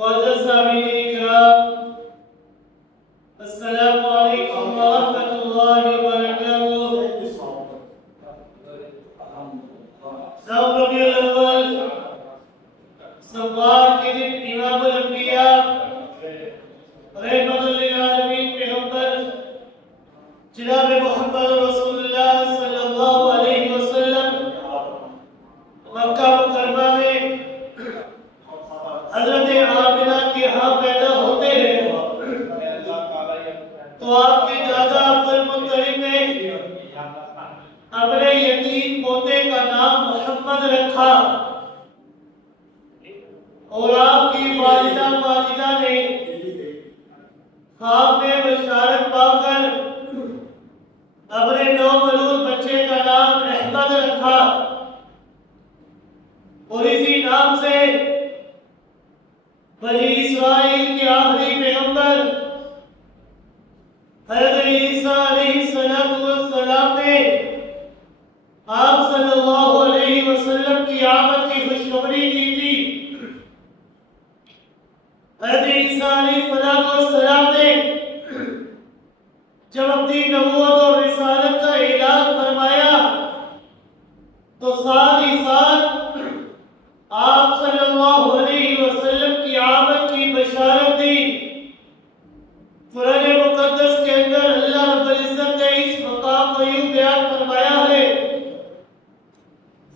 معزز سامعین کرام، السلام علیکم ورحمۃ اللہ وبرکاتہ۔ سوم ربیع الاول سوار کے دن امام الانبیاء رحمۃ للعالمین پیغمبر جناب محمد رسول اللہ صلی اللہ علیہ وسلم مکہ مکرمہ میں حضرت آمنہ کے ہاں پیدا ہوتے ہیں تو آپ کے دادا عبد المطلب نے اپنے یتیم پوتے کا نام محمد رکھا اور آپ کی والدہ ماجدہ نے خواب میں بشارت پا کر اپنے نومولود بچے کا نام احمد رکھا اور اسی نام سے بنی اسرائیل کے آخری پیغمبر حضرت عیسیٰ علیہ السلام نے آپ صلی اللہ علیہ وسلم کی آمد کی خوشخبری دی تھی۔ حضرت عیسیٰ علیہ السلام نے جب اپنی نبوت اور رسالت کا اعلان فرمایا تو ساتھ ہی ساتھ آپ صلی اللہ علیہ وسلم کی آمد کی بشارت دی۔ قرآن مقدس کے اندر اللہ رب العزت نے اس مقام کو یوں بیان فرمایا ہے،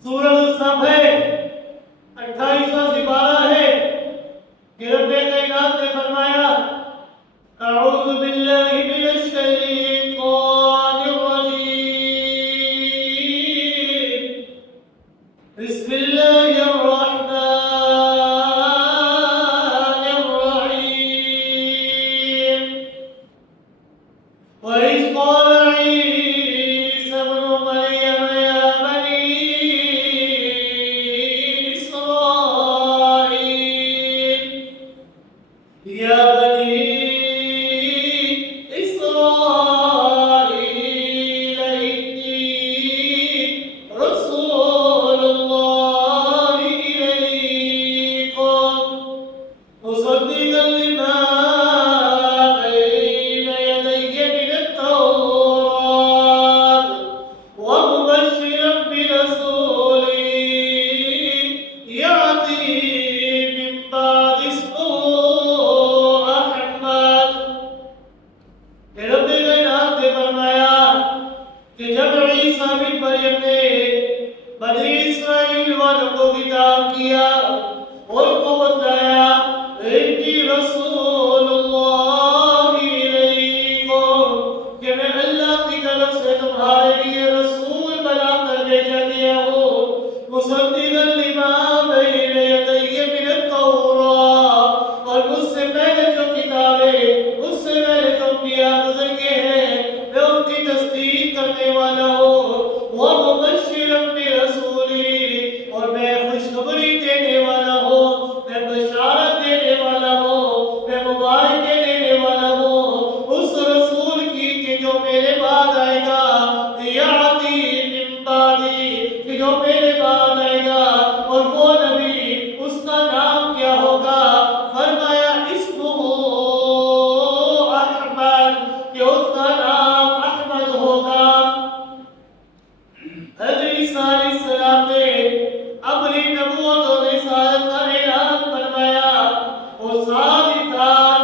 سورۃ الصف ہے 28واں سپارہ ہے کہ رب کائنات نے فرمایا اعوذ باللہ من الشیطان الرجیم، بسم اللہ الرحمن الرحیم۔ وَإِذْ قَالَ عِيسَى ابْنُ مَرْيَمَ يَا بَنِي إِسْرَائِيلَ يَا بَنِي إِسْرَائِيلَ إِنِّي رَسُولُ اللَّهِ إِلَيْكُمْ مُصَدِّقًا لِمَا بَيْنَ يَدَيَّ مِنَ التَّوْرَاةِ وَمُبَشِّرًا بِرَسُولٍ يَأْتِي مِن بَعْدِ اسْمُهُ أَحْمَدُ۔ رب کائنات نے فرمایا کہ جب عیسیٰ بن مریم نے بنی اسرائیل والوں کو خطاب کیا اور کو بتلایا انی رسول اللہ الیکم کہ میں اللہ کی طرف سے تمہارے لیے رسول بنا کر بھیجا گیا ہوں، مصدقا لما بین یدی من التوراۃ، اور مجھ سے پہلے جو کتابیں مجھ سے پہلے جو انبیاء گزر کے ہیں میں ان کی تصدیق کرنے والا ہوں، وَمُبَشِّرًا بِرَسُولٍ، اور میں خوشخبری دینے والا ہوں، میں بشارت دینے والا ہوں، میں مبارکیں دینے والا ہوں اس رسول کی کہ جو میرے بعد آئے گا، یاتی من بعدی، کہ جو میرے بعد آئے گا، اور وہ نبی اس کا نام کیا ہوگا؟ فرمایا اسمہ احمد، کہ اس کا نام احمد ہوگا۔ حضرت عیسیٰ علیہ السلام نے اپنی نبوت اور رسالت کا اعلان فرمایا اور ساتھ ہی ساتھ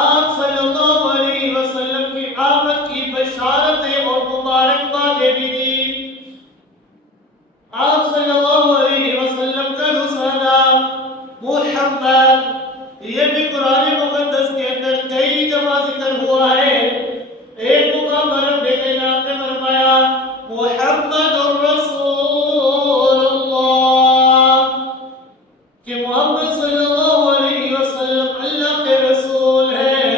آپ صلی اللہ علیہ وسلم کی آمد کی بشارتیں اور مبارکبادیں بھی دی۔ آپ صلی اللہ علیہ وسلم کا دوسرا نام محمد، یہ بھی قرآن مقدس کے اندر کئی دفعہ ذکر ہوا ہے۔ ایک مقام پر رب کائنات نے فرمایا محمد الرسول اللہ، کہ محمد صلی اللہ علیہ وسلم اللہ کے رسول ہیں۔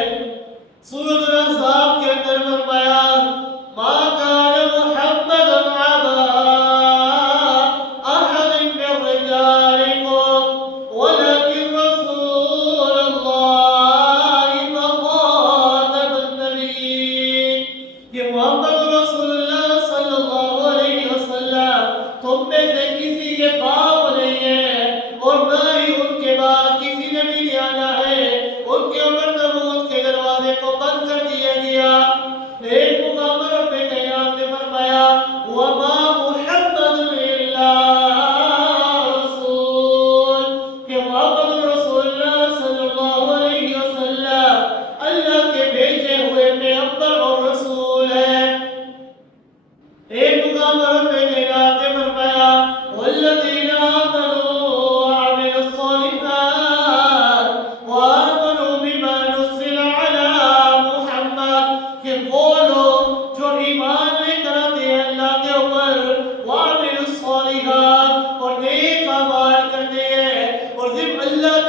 سورۃ الاحزاب کے اندر فرمایا ما کان محمد ابا احد من رجالکم ولکن رسول اللہ وخاتم النبیین، کہ محمد رسول اللہ صلی اللہ علیہ وسلم تم میں سے کسی کے باپ نہیں ہے اور نہ ہی ان کے باپ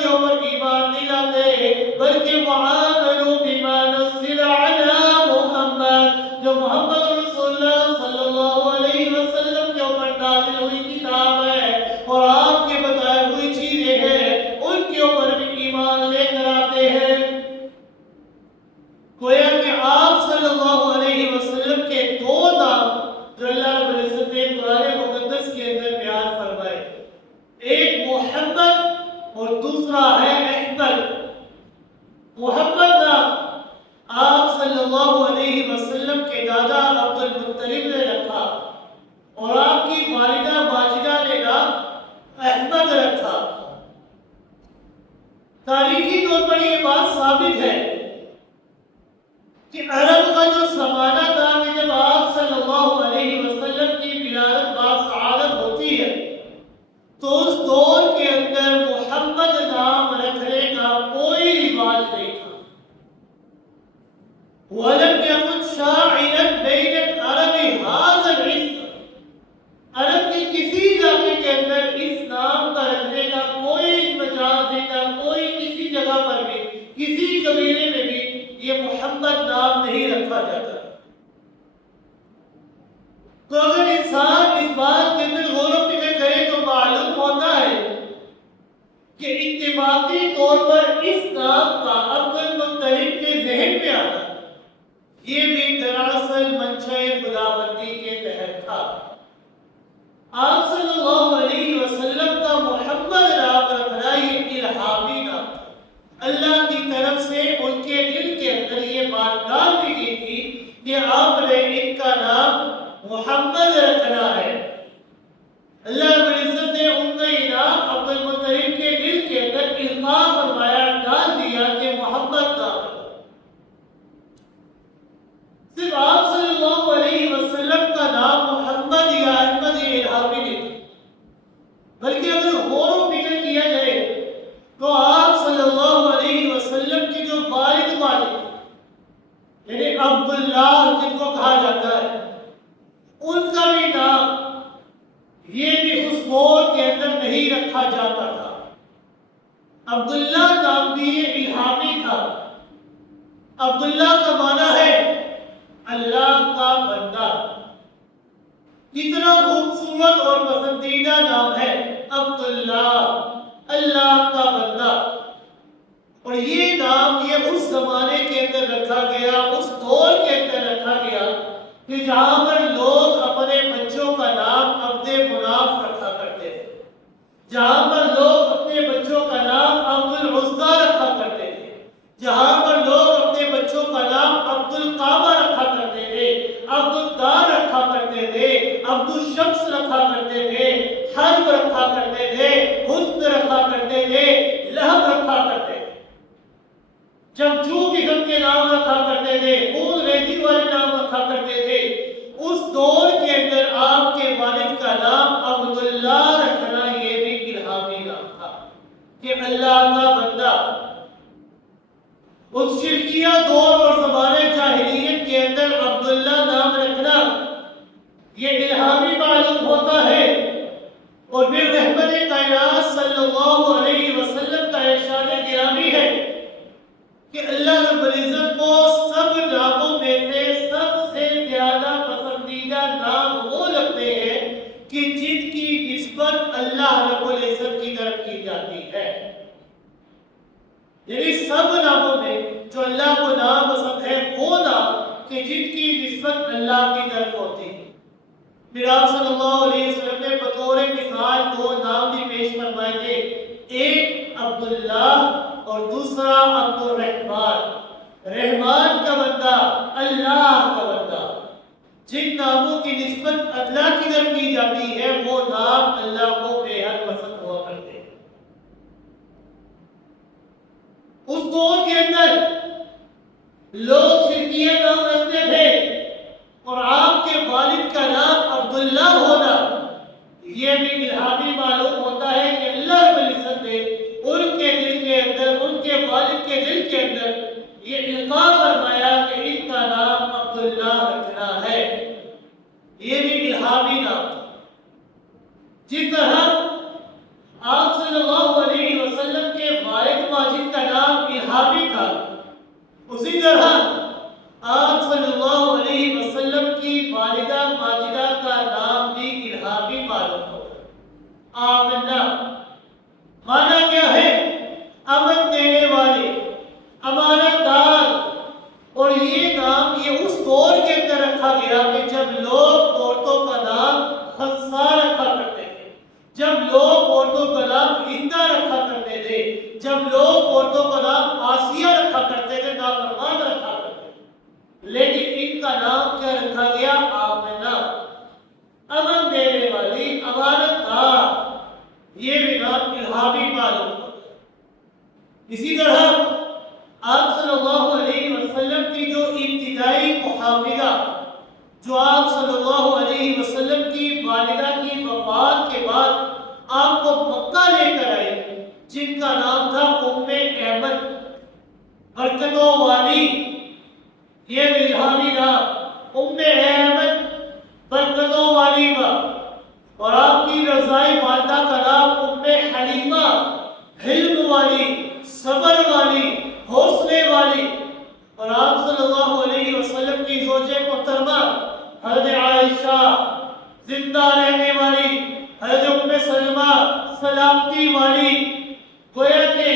کے اوپر ایمان نہیں لاتے، بلکہ وَآمَنُوا بِمَا نُزِّلَ عَلَىٰ مُحَمَّدٍ، جو محمد رسول اللہ صلی اللہ علیہ وسلم کے اوپر نازل ہوئی کتاب ہے اور آپ کے بتائے ہوئی چیزیں ہیں، ان کے اوپر بھی ایمان لے کر آتے ہیں۔ گویا کہ آپ صلی اللہ علیہ وسلم کے دو نام جو اللہ رب العزت نے قرآن مقدس کے اندر بیان فرمائے، ایک محمد اور دوسرا ہے احمد۔ محمد نام آپ صلی اللہ علیہ وسلم کے دادا عبد المطلب نے رکھا اور آپ کی والدہ ماجدہ نے نام احمد رکھا۔ تاریخی طور پر یہ بات ثابت ہے کہ عرب کا جو زمانہ تھا کہ جب آپ صلی اللہ علیہ وسلم کی ولادت باسعادت ہوتی ہے تو اس دور کے اندر محمد نام رکھنے کا کوئی رواج نہیں تھا۔ وَلَمْ يَكُنْ شَاعِرًا بَيْنَ الْعَرَبِ هَذَا الْاسْمَ، عرب کے کسی علاقے کے اندر اس نام کا رکھنے کا کوئی مجاز نہیں تھا، کوئی کسی جگہ پر بھی کسی قبیلے میں بھی یہ محمد نام نہیں رکھا جاتا۔ تو اگر انسان اس بات کے اندر غور و فکر کرے تو معلوم ہوتا ہے کہ اتفاقی طور پر اس نام کا عبد المطلب کے ذہن میں آنا یہ بھی دراصل منشأ خداوندی کے تحت تھا۔ آپ صلی اللہ علیہ وسلم کا محمد نام رکھنا یہ الہامی نام تھا، اللہ کی طرف سے ان کے دل کے اندر یہ بات ڈال دی گئی تھی کہ آپ نے ان کا نام محمد رکھنا ہے۔ اللہ رب العزت نے ان کا یہ نام عبد المطلب کے دل کے اندر القاء فرمایا، ڈال دیا کہ محمد نام۔ صرف آپ صلی اللہ علیہ وسلم کا نام محمد یا احمد یہ الہامی نہیں، بلکہ اگر غور و فکر کیا جائے تو آپ صلی اللہ علیہ وسلم کی جو والد یعنی عبداللہ جن کو کہا جاتا ہے، ان کا بھی نام یہ بھی اس دور کے اندر نہیں رکھا جاتا تھا۔ عبداللہ نام بھی یہ الہامی تھا۔ عبداللہ کا معنی ہے اللہ کا بندہ۔ کتنا خوبصورت اور پسندیدہ نام ہے عبداللہ، اللہ کا بندہ۔ اور یہ نام یہ اس زمانے کے اندر رکھا گیا، اس دور کے اندر رکھا گیا کہ جہاں پر لوگ اپنے بچوں کا نام عبد مناف رکھا کرتے تھے، جہاں پر لوگ اپنے بچوں کا نام عبد العزیٰ رکھا کرتے تھے، جہاں پر لوگ اپنے بچوں کا نام عبد القعبہ رکھا کرتے تھے، عبد الدار رکھا کرتے تھے، عبد الشمس رکھا کرتے تھے، حرب رکھا کرتے تھے، حسن رکھا کرتے تھے، لہب رکھا کرتے تھے، چمچو قسم کے نام رکھا کرتے تھے، خون ریزی والے نام رکھا کرتے تھے۔ اس دور کے اندر آپ کے والد کا نام عبداللہ رکھنا یہ بھی الہامی نام تھا کہ اللہ کا بندہ۔ اس شرکیہ دور اور زمانے جاہلیت کے اندر عبداللہ نام رکھنا یہ الہامی معلوم ہوتا ہے، اور پھر رحمت کائنات صلی اللہ علیہ وسلم کا ارشاد گرامی ہے کہ اللہ رب العزت کو سب ناموں میں سے سب سے زیادہ پسندیدہ نام وہ لگتے ہیں کہ جن کی نسبت اللہ رب العزت کی طرف کی جاتی ہے۔ یعنی سب ناموں میں جو اللہ کو نام پسند ہے وہ نام کہ جن کی نسبت اللہ کی طرف ہوتی ہے۔ پھر آپ صلی اللہ علیہ وسلم نے بطور مثال دو نام بھی پیش فرمائے تھے، ایک عبداللہ اور دوسرا عبد الرحمن، رحمان کا بندہ، اللہ کا بندہ۔ جن ناموں کی نسبت اللہ کی طرف کی جاتی ہے وہ نام اللہ کو بے حد پسند ہوا کرتے ہیں۔ اس دور کے اندر لوگ شرکیہ نام رکھتے تھے، اور آپ کے والد کا نام عبداللہ ہونا یہ بھی الہامی معلوم ہوتا ہے کہ اللہ رب العزت نے ان کے دل کے اندر، ان کے والد کے دل کے اندر یہ القاء فرمایا کہ ان کا نام عبداللہ رکھنا ہے، یہ بھی الہامی نام۔ جس طرح آپ صلی اللہ علیہ وسلم کے جب لوگ عورتوں کا نام آسیہ رکھا کرتے تھے، نافرمان رکھا کرتے تھے، لیکن ان کا نام کیا رکھا گیا؟ آمنہ، امن دینے والی، امانت دار۔ یہ بھی نام الہامی معلوم ہوتا ہے۔ اسی طرح آپ صلی اللہ علیہ وسلم کی جو ابتدائی محافظہ، جو آپ صلی اللہ علیہ وسلم کی والدہ کی وفات کے بعد آپ کو مکہ لے کر آئی، جن کا نام تھا ایمن، برکتوں والی، یہ الہامی نام ایمن، برکتوں والی ماں۔ اور آپ کی رضائی والدہ کا نام حلیمہ، حلم والی، صبر والی، حوصلے والی۔ اور آپ صلی اللہ علیہ وسلم کی زوج محترمہ حضرت عائشہ، زندہ رہنے والی، حضرت سلمہ، سلامتی والی۔ گویا کہ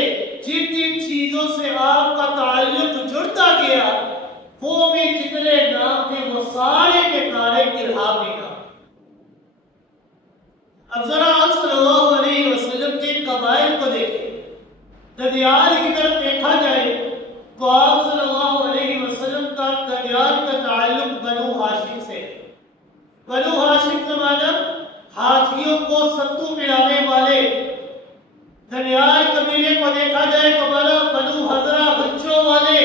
جن جن چیزوں سے آپ کا تعلق جڑتا گیا، وہ بھی جتنے نام تھے وہ سارے کے سارے الہامی نام۔ اب ذرا آپ صلی اللہ علیہ وسلم کے قبائل کو دیکھیں، ددیال کی طرف دیکھا جائے تو آپ صلی اللہ علیہ وسلم کا ددیال کا تعلق بنو ہاشم سے ہے۔ بنو ہاشم کا معنی ہاتھیوں کو ستو پلانے والے۔ ددیال قبیلے کو دیکھا جائے تو بنو حضرہ، بچوں والے۔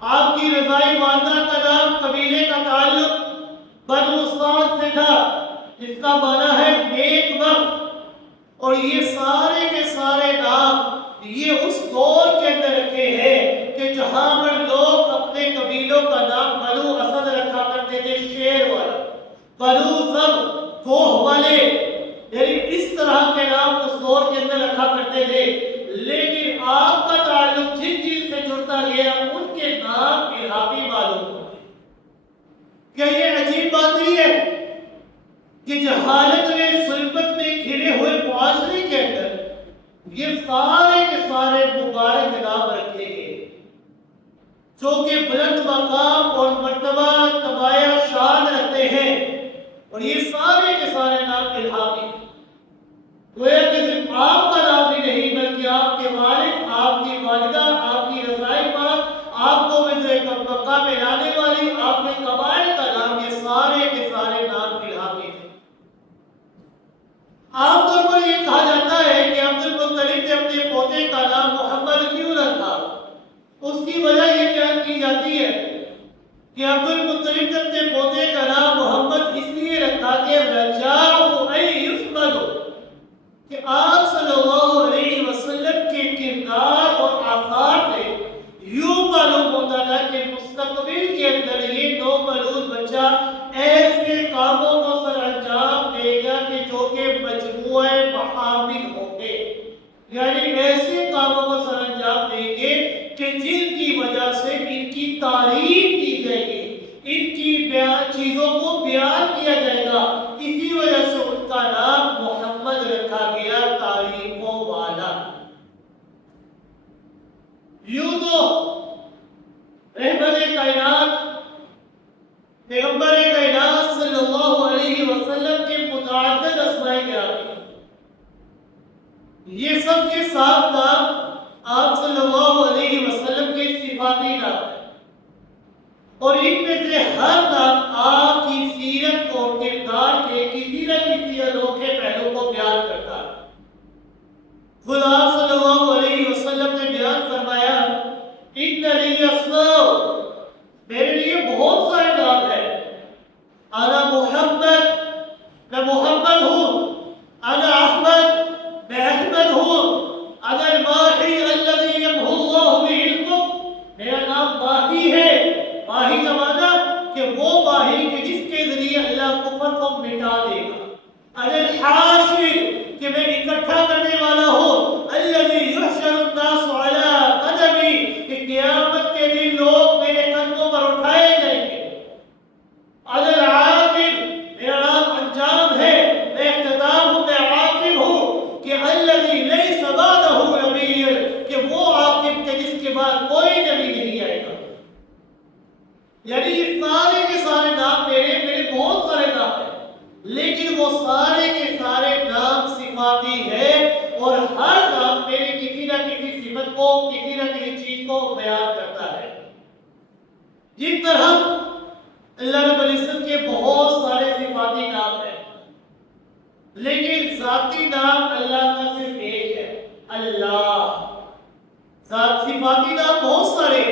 آپ کی رضائی والدہ کا نام، قبیلے کا تعلق بنو سعد سے تھا، جس کا معنی ہے نیک وقت۔ اور یہ سارے کے سارے نام یہ اس دور کے اندر رکھے ہیں کہ جہاں پر لوگ اپنے قبیلوں کا نام بنو اسد رکھا کرتے تھے، شیر والا، بنو ضب، کوہ والے، یعنی اس طرح کے نام اس دور کے اندر رکھا کرتے تھے۔ لیکن آپ کا تعلق جن جن سے جڑتا گیا ان کے نام الہامی معلوم ہوتے۔ کیا یہ عجیب بات نہیں ہے کہ جہالت میں، ظلمت میں گھرے ہوئے معاشرے کے اندر یہ سارے کے سارے مبارک نام رکھے گئے، جو کہ بلند مقام اور مرتبہ، تبایا شان رکھتے ہیں، اور یہ سارے کے سارے نام الہامی۔ گویا کہ صرف آپ کا نام بھی نہیں بلکہ آپ کے والد، آپ کی والدہ، آپ کی رضائی ماں، آپ کو مکہ میں لانے والی، آپ کے قبائل کا نام، یہ سارے کے سارے نام الہامی ہیں۔ عام طور پر یہ کہا جاتا ہے کہ عبد المطلب نے اپنے پوتے کا نام محمد کیوں رکھا؟ اس کی وجہ یہ بیان کی جاتی ہے کہ عبد المطلب نے اپنے پوتے کا نام محمد اس لیے رکھا کہ رجاء ان یحمد، کہ آپ صلی اللہ علیہ وسلم کے کردار اور آثار سے یوں معلوم ہوتا تھا کہ مستقبل کے اندر یہ نومولود بچہ ایسے کاموں کو سر انجام دے گا کہ جو کہ مجموعہ محامل ہوں گے، یعنی ایسے کاموں کو سر انجام دیں گے کہ جن کی وجہ سے ان کی تعریف کی جائے گی، ان کی چیزوں کو بیان کیا جائے گا۔ اسی وجہ سے ان کا نام محمد رکھا گیا، تعریفوں والا۔ یوں تو رحمت کائنات، پیغمبر کائنات صلی اللہ علیہ وسلم کے متعدد اسماء گرامی ہیں، یہ سب کے ساتھ نام آپ صلی اللہ علیہ وسلم کے صفاتی نام ہیں، اور ان میں سے ہر نام آپ کی سیرت اور کردار کے کسی نہ کسی انوکھے پہلو کو بیان کرتا ہے۔ خود آپ صلی اللہ علیہ وسلم نے بیان فرمایا، ان لی اسماء، میرے لیے بہت سارے نام ہیں، انا محمد، میں محمد ہوں، انا احمد، میں احمد ہوں، انا صفت کو کسی نہ کسی چیز کو بیان کرتا ہے. جس طرح اللہ رب العزت کے بہت سارے صفاتی نام ہیں، لیکن ذاتی نام اللہ کا صرف ایک ہے، اللہ. صفاتی نام بہت سارے،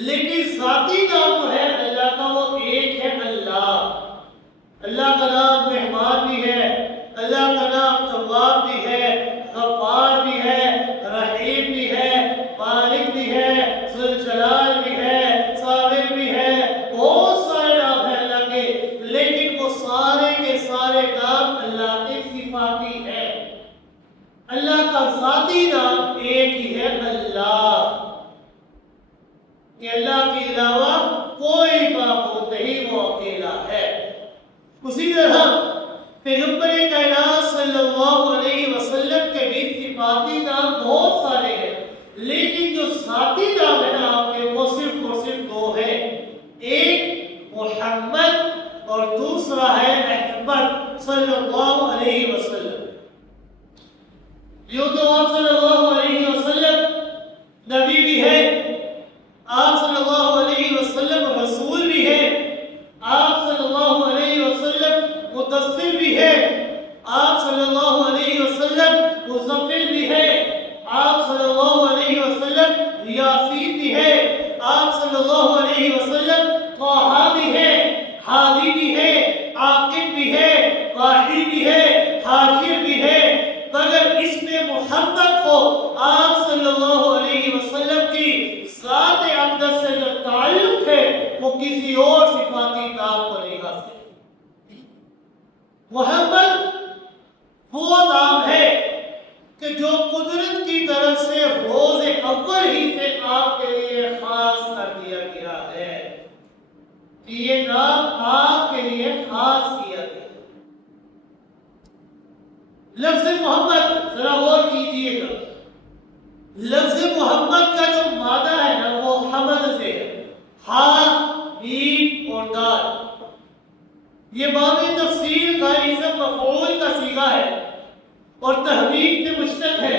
لیکن ذاتی نام جو ہے اللہ کا وہ ایک ہے، اللہ. اللہ کا نام رحمان بھی ہے، اللہ کا نام تواب بھی ہے، غفار بھی ہے، رحیم بھی ہے، مالک بھی ہے، ذوالجلال بھی ہے، صابر بھی ہے. بہت سارے نام ہیں اللہ کے، لیکن وہ سارے کے سارے نام اللہ کے صفاتی ہیں. اللہ کا ذاتی نام ایک ہی ہے، اللہ. کہ اللہ کے علاوہ کوئی معبود نہیں، وہ اکیلا ہے. اسی طرح پیغمبر کائنات صلی اللہ علیہ وسلم کے بھی صفاتی نام بہت سارے ہیں، لیکن جو ذاتی نام ہے نا آپ کے، وہ صرف اور صرف دو ہیں. ایک محمد اور دوسرا ہے احمد صلی اللہ علیہ وسلم. یوں تو آپ صلی اللہ علیہ وسلم نبی بھی ہے، آپ صلی اللہ علیہ وسلم رسول بھی ہے، آپ صلی اللہ علیہ وسلم مدثر بھی ہے، آپ صلی اللہ علیہ وسلم مزمل بھی ہے، آپ صلی اللہ علیہ وسلم یاسین بھی ہے، آپ صلی اللہ علیہ وسلم طٰہٰ بھی ہے، ہادی بھی ہے، عاقب بھی ہے، واحد بھی ہے، حاشر بھی ہے. مگر اس میں محمد کو آپ صلی اللہ علیہ وسلم کی ذات اقدس سے جو تعلق ہے وہ کسی اور صفاتی نام کو نہیں حاصل. محمد وہ نام ہے کہ جو قدرت کی طرف سے روز اول ہی سے آپ کے لیے خاص کر دیا گیا ہے، کہ یہ نام آپ کے لیے خاص کیا گیا. لفظ محمد ذرا غور کیجئے گا، لفظ محمد کا جو معنی ہے نا وہ حمد سے ہے، ہا میم اور دال. یہ باب تفسیر کا اسم مفعول کا صیغہ ہے اور تحمیل سے مشتق ہے.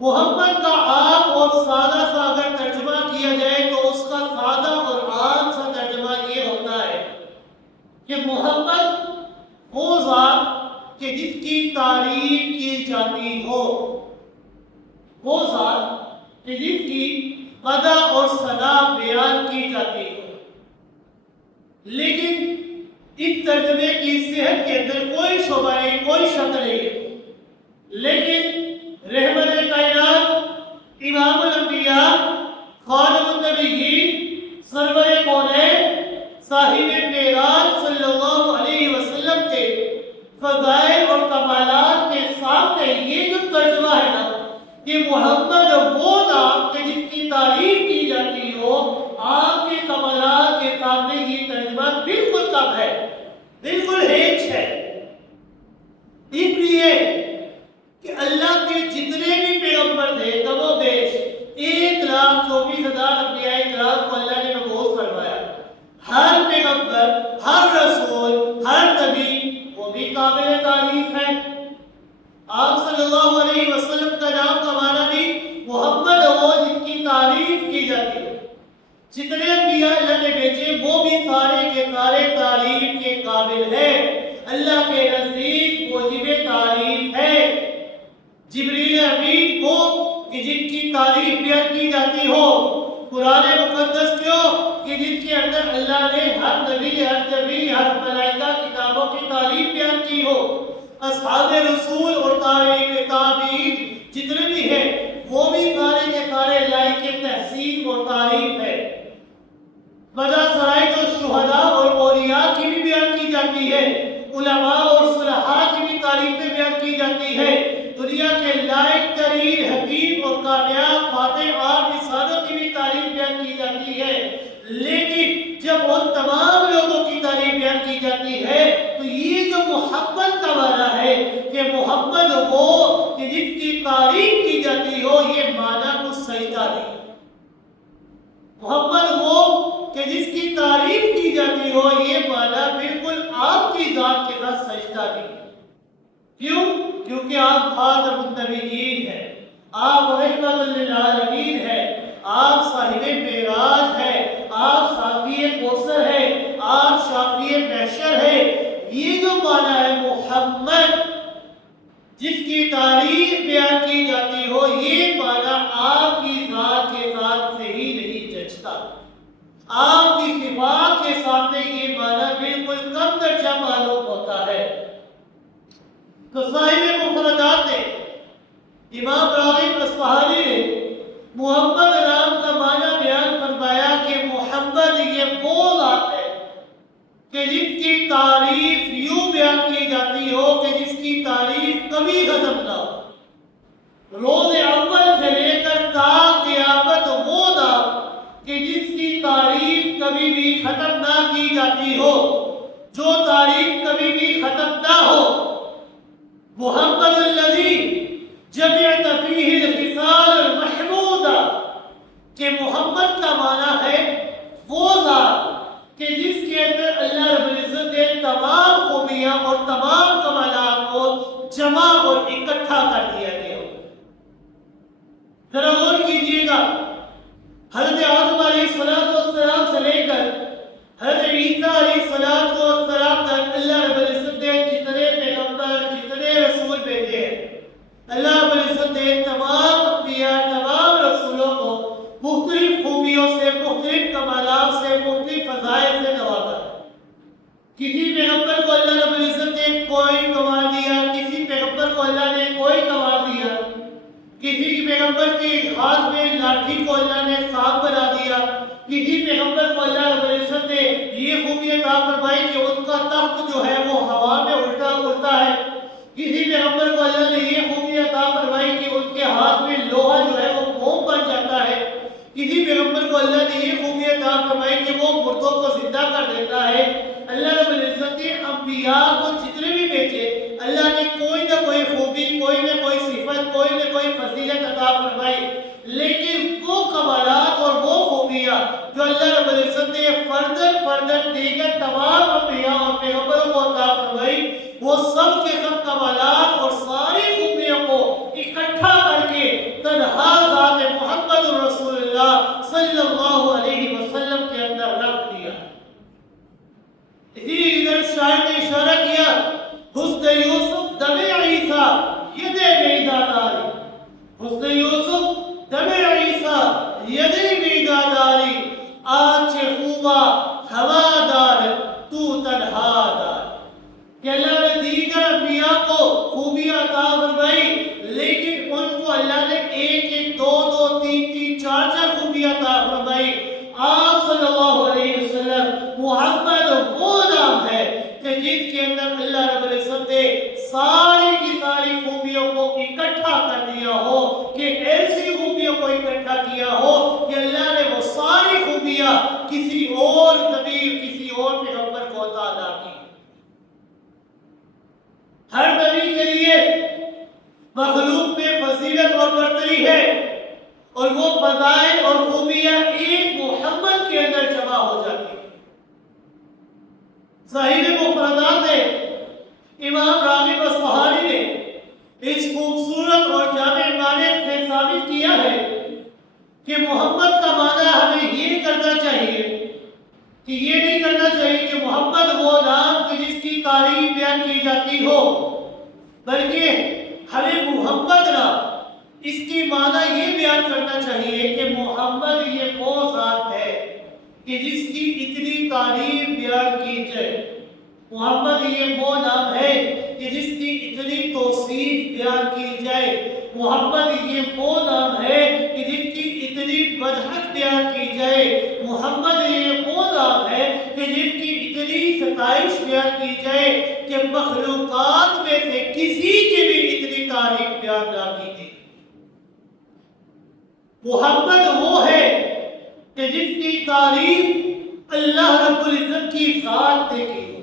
محمد کا عام اور سادہ سا اگر ترجمہ کیا جائے تو اس کا سادہ اور عام سا ترجمہ یہ ہوتا ہے کہ محمد وہ ذات کہ جس کی تعریف کی جاتی ہو، وہ ذات کہ جس کی مدح اور ثنا بیان کی جاتی ہو. لیکن اس ترجمے کی صحت کے اندر کوئی شبہ نہیں، کوئی شک نہیں ہے. لیکن رحمت کائنات، امام الانبیاء، خاتم النبیین، سرور کونین، صاحب معراج صلی اللہ علیہ وسلم کے فضائل اور کمالات کے سامنے یہ جو ترجمہ ہے نا کہ محمد وہ نام کہ جس کی تعریف کی جاتی ہو، آپ کے کمالات کے سامنے یہ ترجمہ بالکل کم ہے، بالکل ہیچ ہے. اس لیے کہ اللہ کے جتنے بھی پیغمبر تھے کم و بیش 1,24,000 انبیاء کرام کو اللہ نے مبعوث فرمایا. ہر پیغمبر، ہر رسول، ہر نبی وہ بھی قابل تعریف ہے. آپ صلی اللہ علیہ وسلم کا نام کا معنی بھی محمد ہو جس کی تعریف کی جاتی ہے. جتنے انبیاء اللہ نے بھیجے وہ بھی سارے کے سارے تعریف کے قابل ہیں، اللہ کے نزدیک واجب تعریف ہے. جبریل امین کو کہ جن کی تعریف بیان کی جاتی ہو، قرآن مقدس کیوں کہ جن کے اندر اللہ نے ہر نبی، ہر ملائکہ کتابوں کی تعریف بیان کی ہو. اصحاب رسول اور تابعین جتنے بھی ہیں وہ بھی سارے کے سارے لائق تحسین اور تعریف ہے. بجا سرائے تو شہداء اور اولیاء کی بھی بیان کی جاتی ہے، علماء اور صلحاء کی بھی تعریفیں بیان کی جاتی ہے. دنیا کے لائق ترین حکیم اور کامیاب فاتح عام انسانوں کی بھی تعریف بیان کی جاتی ہے. لیکن جب ان تمام لوگوں کی تعریف بیان کی جاتی ہے تو یہ جو محمد کا معنی ہے کہ محمد وہ کہ جس کی تعریف کی جاتی ہو، یہ معنی کچھ سجدہ نہیں. محمد وہ کہ جس کی تعریف کی جاتی ہو، یہ معنی بالکل آپ کی ذات کے ساتھ سجدہ نہیں. کیوں؟ کیونکہ آپ خاتم النبیین ہیں، للعالمین ہے، آپ صاحب معراج ہے، آپ ساقی کوثر ہے، آپ شافی محشر ہے۔ یہ جو معنی ہے محمد جس کی تعریف بیان کی جاتی ہو، یہ معنی آپ کی ذات کے ساتھ صحیح نہیں جچتا، آپ کی صفات کے سامنے یہ معنی بالکل کم درجہ معلوم ہوتا ہے۔ تو صاحب مفردات نے امام راغب اصفہانی نے محمد نام کا معنی بیان فرمایا کہ محمد یہ وہ ذات ہے کہ جس کی تعریف یوں بیان کی جاتی ہو کہ جس کی تعریف کبھی ختم نہ ہو، روز اول سے لے کر تا قیامت وہ نام کہ جس کی تعریف کبھی بھی ختم نہ کی جاتی ہو، جو تعریف کبھی بھی ختم نہ ہو۔ محمد الذی جمعت فیہ الخصال المحمودہ، کہ محمد کا معنی ہے وہ ذات کہ جس کے اندر اللہ رب العزت نے تمام خوبیاں اور تمام کمالات کو جمع اور اکٹھا کر دیا گیا ہو۔ ذرا غور کیجیے گا، حضرت آدم علیہ السلام سے لے کر حضرت عیسیٰ علیہ السلام تک اللہ رب العزت نے جتنے پیغمبر جتنے رسول بھیجے ہیں، اللہ رب العزت نے تمام انبیاء تمام رسولوں کو مختلف خوبیوں سے، مختلف کمالات سے، مختلف فضائل سے نوازا۔ کسی پیغمبر کو اللہ رب العزت نے کوئی کمال دیا، کسی پیغمبر کو اللہ نے کوئی کمال دیا، کسی پیغمبر کے ہاتھ میں لاٹھی کو اللہ نے سانپ بنا دیا، کسی پیغمبر کو اللہ رب العزت نے یہ خوبی عطا فرمائی کہ ان کا تخت جو ہے وہ ہوا میں اڑتا ہے، کسی پیغمبر کو اللہ نے یہ خوبی عطا فرمائی کہ ان کے ہاتھ میں لوہا جو ہے وہ موم بن جاتا ہے، کسی پیغمبر کو اللہ نے یہ خوبی عطا فرمائی کہ وہ مردوں کو زندہ کر دیتا ہے۔ اللہ رب العزت نے انبیاء کو جتنے بھی بھیجے، اللہ نے کوئی نہ کوئی خوبی، کوئی نہ کوئی صفت، کوئی نہ کوئی فضیلت عطا فرمائی، لیکن وہ کمالات اور وہ خوبیاں جو اللہ رب العزت نے فردن دیگر تمام انبیاء اور پیغمبروں کو عطا فرمائی، وہ سب کے سب کمالات اور ساری خوبیوں کو اکٹھا کر کے تنہا ذات محمد رسول اللہ صلی اللہ علیہ وسلم کے اندر رکھ دیا۔ اسی ادھر شاعر نے اشارہ کیا، حسن یوسف دم عیسیٰ ید بیضاداری، حسن یوسف دم عیسیٰ ید بیضاداری، آج خوبا ہوادار تو تنہا دار، کہ اللہ نے دیگر انبیاء کو خوبیاں عطا فرمائی، لیکن ان کو اللہ نے ایک دو تین چار خوبیاں عطا فرمائی۔ آپ صلی اللہ علیہ وسلم محمد وہ نام ہے کہ جس کے اندر اللہ رب العزت نے ساری کی ساری خوبیوں کو اکٹھا کر دیا ہو، کہ ایسی خوبیوں کو اکٹھا کیا ہو کہ اللہ نے وہ ساری خوبیاں کسی اور نبی، کسی اور پیغمبر کو عطا نہ کی۔ ہر نبی کے لیے مخلوق میں فضیلت اور برتری ہے، اور وہ فضائل اور خوبیاں ایک محمد کے اندر جمع ہو جاتی ہیں۔ صاحب مفردات نے امام راغب اصفہانی نے اس خوبصورت اور جامع معنی سے ثابت کیا ہے کہ محمد کا معنی ہمیں یہ کرنا چاہیے کہ یہ نہیں کرنا چاہیے کہ محمد وہ نام کہ جس کی تعریف بیان کی جاتی ہو، بلکہ ہمیں محمد نام اس کی معنی یہ بیان کرنا چاہیے کہ محمد یہ وہ ذات ہے کہ جس کی اتنی تعریف بیان کی جائے، محمد یہ وہ نام ہے کہ جس کی اتنی توصیف بیان کی جائے، محمد یہ وہ نام ہے کہ جس کی اتنی مدحت بیان کی جائے، محمد یہ وہ نام ہے کہ جس کی اتنی ستائش بیان کی جائے کہ مخلوقات میں سے کسی کی بھی اتنی تعریف بیان نہ کی گئی۔ محمد وہ ہے کہ جس کی تعریف اللہ رب العزت کی ذات نے کی ہو،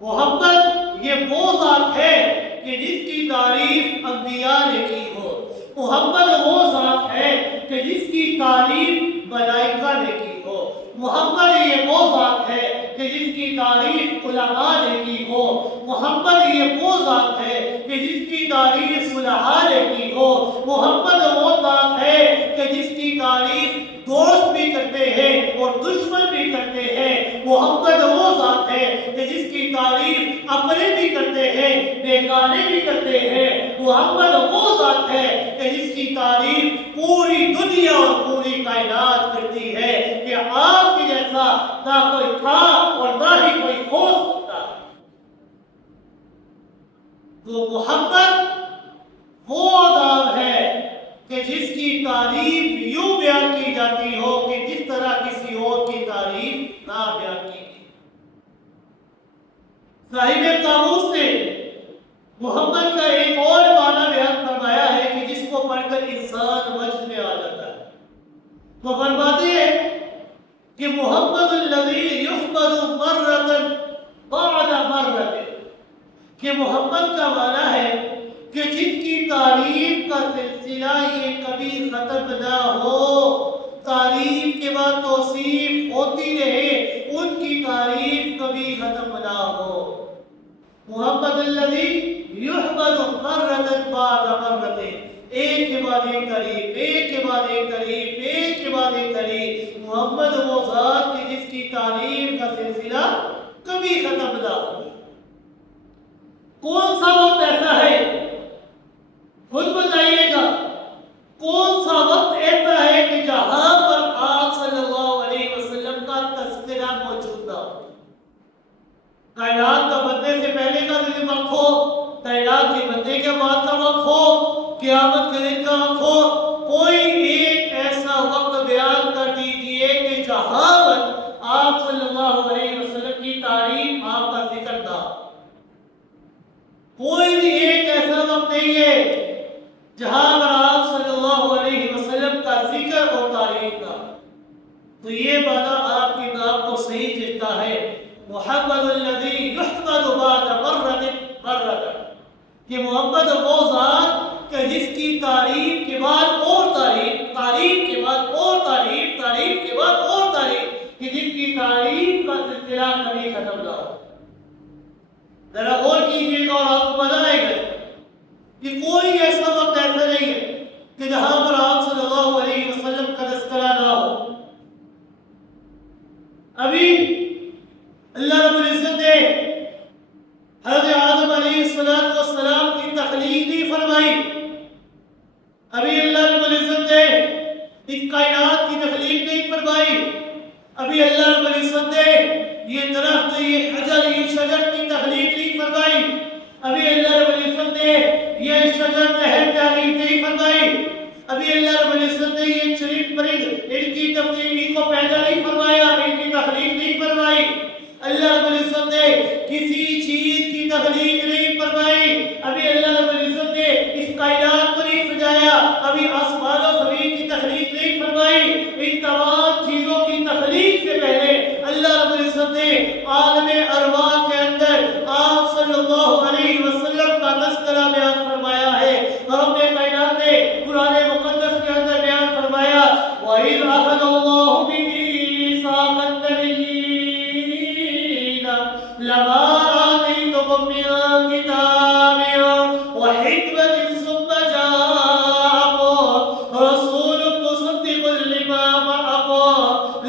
محمد یہ وہ ذات ہے کہ جس کی تعریف انبیاء نے کی ہو، محمد وہ ذات ہے کہ جس کی تعریف ملائکہ نے کی ہو، محمد یہ وہ ذات ہے کہ جس کی تعریف علماء نے کی ہو، محمد یہ وہ ذات ہے کہ جس کی تعریف صلحاء نے کی ہو، محمد وہ ذات ہے کہ جس کی تعریف پوری دنیا اور پوری کائنات کرتی ہے کہ آپ کے جیسا نہ کوئی تھا اور نہ ہی کوئی ہو سکتا ہے۔ تو محمد وہ نام ہے کہ جس کی تعریف یوں بیان کی جاتی ہو کہ جس طرح کسی اور کی تعریف نہ بیان کی گئی۔ صاحب قاموس نے محمد کا ایک اور معنی بیان فرمایا ہے کہ جس کو پڑھ کر انسان وجد میں آ جاتا ہے۔ وہ فرماتے ہیں کہ محمد الذی یحمد مرۃ بعد مرۃ، کہ محمد کا معنی ہے کہ جن کی تعریف کا سلسلہ یہ کبھی ختم نہ ہو، تعریف کے بعد توصیف ہوتی رہے، ان کی تعریف کبھی ختم نہ ہو۔ محمد الذی یحمد مرۃ بعد مرۃ، ایک کے بعد ایک تعریف، ایک کے بعد ایک تعریف، ایک کے بعد ایک تعریف۔ محمد وہ ذات کی جس کی تعریف کا سلسلہ کبھی ختم نہ ہو۔ کون سا وقت ایسا ہے، خود بتائیے گا، کون سا وقت ایسا ہے کہ جہاں پر آپ صلی اللہ علیہ وسلم کا تذکرہ موجود نہ ہو؟ کائنات کا بننے سے پہلے کا دن وقت ہو، کائنات کے بننے کے بعد کا وقت ہو، قیامت کے دن کا وقت ہو، کوئی ایک ایسا وقت بیان کر دیجئے کہ جہاں پر آپ صلی اللہ علیہ وسلم کی تعریف، آپ کا ذکر نہ ہو۔ کوئی بھی ایک ایسا وقت نہیں ہے جہاں پر آپ صلی اللہ علیہ وسلم کا ذکر اور تعریف نہ ہو۔ تو یہ معنی آپ کی نام کو صحیح جتنا ہے، محمد الذی یحمد بعد مرۃ مرۃ، کہ محمد وہ ذات کہ جس کی تعریف کے بعد اور تعریف، تعریف کے بعد اور تعریف، تعریف کے بعد اور تعریف، کہ جن کی تعریف کا سلسلہ کبھی ختم نہ ہو۔ ذرا غور کیجیے گا اور آپ کو پتہ آئے گا کہ کوئی ایسا وقت ایسا نہیں ہے کہ جہاں پر آپ صلی اللہ علیہ وسلم کا تذکرہ نہ ہو۔ ابھی اللہ رب العزت نے حضرت آدم علیہ السلام کی تخلیق نہیں فرمائی، ابھی اللہ رب العزت نے اس کائنات کی تخلیق نہیں فرمائی، ابھی اللہ رب العزت نے یہ درخت، یہ حجر، یہ شجر کی تخلیق نہیں فرمائی، ابھی اللہ رب العزت نے یہ شجر نہر تعریف نہیں فرمائی، ابھی اللہ رب العزت نے یہ چرند پرند ان کی تخلیق کو پیدا نہیں فرمایا، ان کی تخلیق نہیں فرمائی۔ اللہ رب العزت نے کسی چیز کی تخلیق نہیں فرمائی، ابھی اللہ رب العزت نے اس کائنات کو نہیں سجایا، ابھی آسمان و زمین کی تخلیق نہیں فرمائی۔ ان تمام چیزوں کی تخلیق سے پہلے اللہ رب العزت نے عالم ارواح کے اندر آپ صلی اللہ علیہ وسلم کا تذکرہ بیان فرمایا ہے۔ رب کائنات نے قرآن مقدس کے اندر بیان فرمایا، وَإِذْ أَخَذَ اللَّهُ مِيثَاقَ النَّبِيِّينَ لَمَا آتَيْتُكُم مِّن كِتَابٍ وَحِكْمَةٍ ثُمَّ جَاءَكُم رَّسُولٌ مُّصَدِّقٌ لِّمَا مَعَكُمْ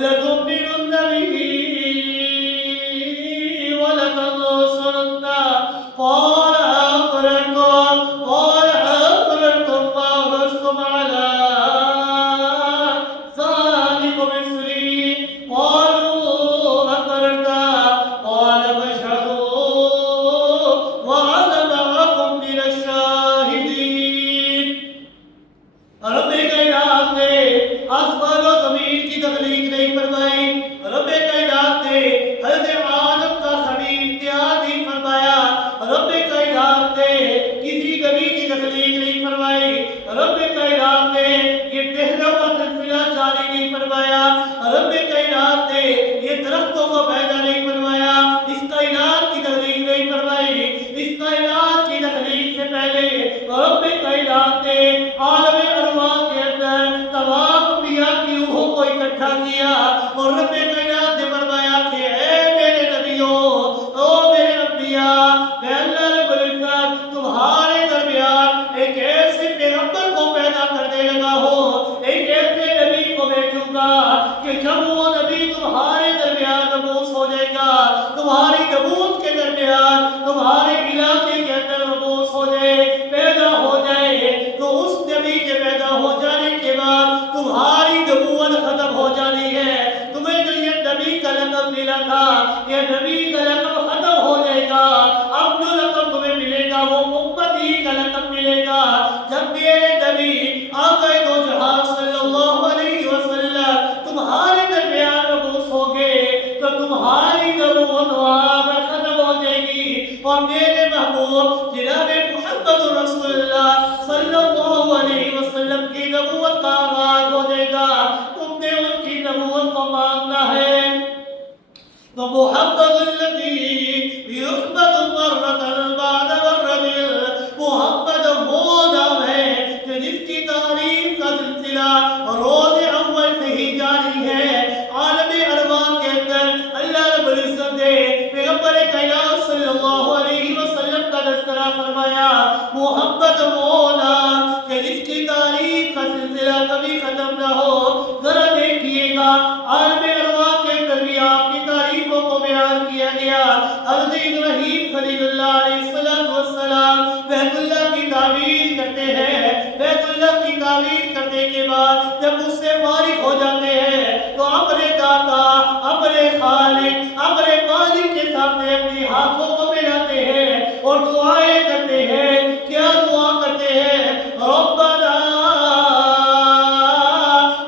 لَتُؤْمِنُنَّ بِهِ وَلَتَنصُرُنَّهُ قَالَ أَقْرَرْتُمْ وَأَخْرَجْتُمْ عَلَىٰ ذَٰلِكُمْ إِصْرِي قَالُوا أَقْرَرْنَا قَالَ فَاشْهَدُوا وَأَنَا مَعَكُمْ مِنَ الشَّاهِدِينَ۔ رب کائنات نے آسمان و زمین کی تخلیق نہیں فرمائی، رب کائنات نے حضرت آدم کا خلیل تیار نہیں فرمایا، رب کائنات نے کسی نبی کی تخلیق نہیں فرمائی، رب کائنات نے یہ دہروں کا سلسلہ جاری نہیں فرمایا، رب کائنات نے یہ درختوں کو پیدا نہیں فرمایا، اس کائنات کی تخلیق نہیں فرمائی۔ اس کائنات کی تخلیق سے پہلے رب کائنات نے عالم ارواح کے اندر تمام انبیاء کی روحوں کو اکٹھا کیا اور رب کائنات نے فرمایا کہ اے میرے نبیوں، او میرے انبیاء، میں اللہ رب العزت تمہارے درمیان ایک ایسے پیغمبر کو پیدا کرنے لگا ہوں، ایک ایسے نبی کو بھیجوں گا کہ جب وہ نبی تمہارے درمیان مبعوث ہو جائے گا، تمہاری نبوت کے درمیان، تمہارے علاقے کے اندر مبعوث ہو جائے، پیدا ہو جائے، تو اس نبی کے تمہاری نبوت ختم ہو جانی ہے، تمہیں جو یہ نبی کا لقب ملا تھا یہ نبی کا لقب ختم ہو جائے گا، اب جو لقب تمہیں ملے گا وہ امتی کا لقب ملے گا۔ جب میرے نبی آقا دو جہاں صلی اللہ علیہ وسلم تمہارے درمیان مبعوث ہوں گے تو تمہاری نبوت وہاں پر ختم ہو جائے گی، اور میرے محبوب جناب محمد رسول اللہ صلی اللہ علیہ وسلم کی نبوت کا آغاز ہو جائے گا۔ تم نے ان کی نبوت کو مانگنا ہے تو محمد الذی یحمد مرۃ بعد مرۃ، محمد وہ نام ہے کہ جس کی تعریف کا سلسلہ روز اول سے ہی جاری ہے۔ عالم ارواح کے اندر اللہ رب العزت نے پیغمبر کائنات صلی اللہ علیہ وسلم کا تذکرہ فرمایا، محمد وہ نام کہ جس کی تعریف کا سلسلہ کبھی ختم نہ ہو۔ ذرا دیکھیے گا عالم ارواح کے اندر بھی آپ کی تعریفوں کو بیان کیا گیا۔ حضرت ابراہیم خلیل اللہ علیہ السلام بیت اللہ کی تعمیر کرتے ہیں، بیت اللہ کی تعمیر کرنے کے بعد جب اس سے فارغ ہو جاتے ہیں تو اپنے داتا، اپنے خالق، اپنے مالک کے سامنے اپنی ہاتھوں کو ملاتے ہیں اور دعائیں کرتے ہیں۔ کیا دعا کرتے ہیں؟ ربنا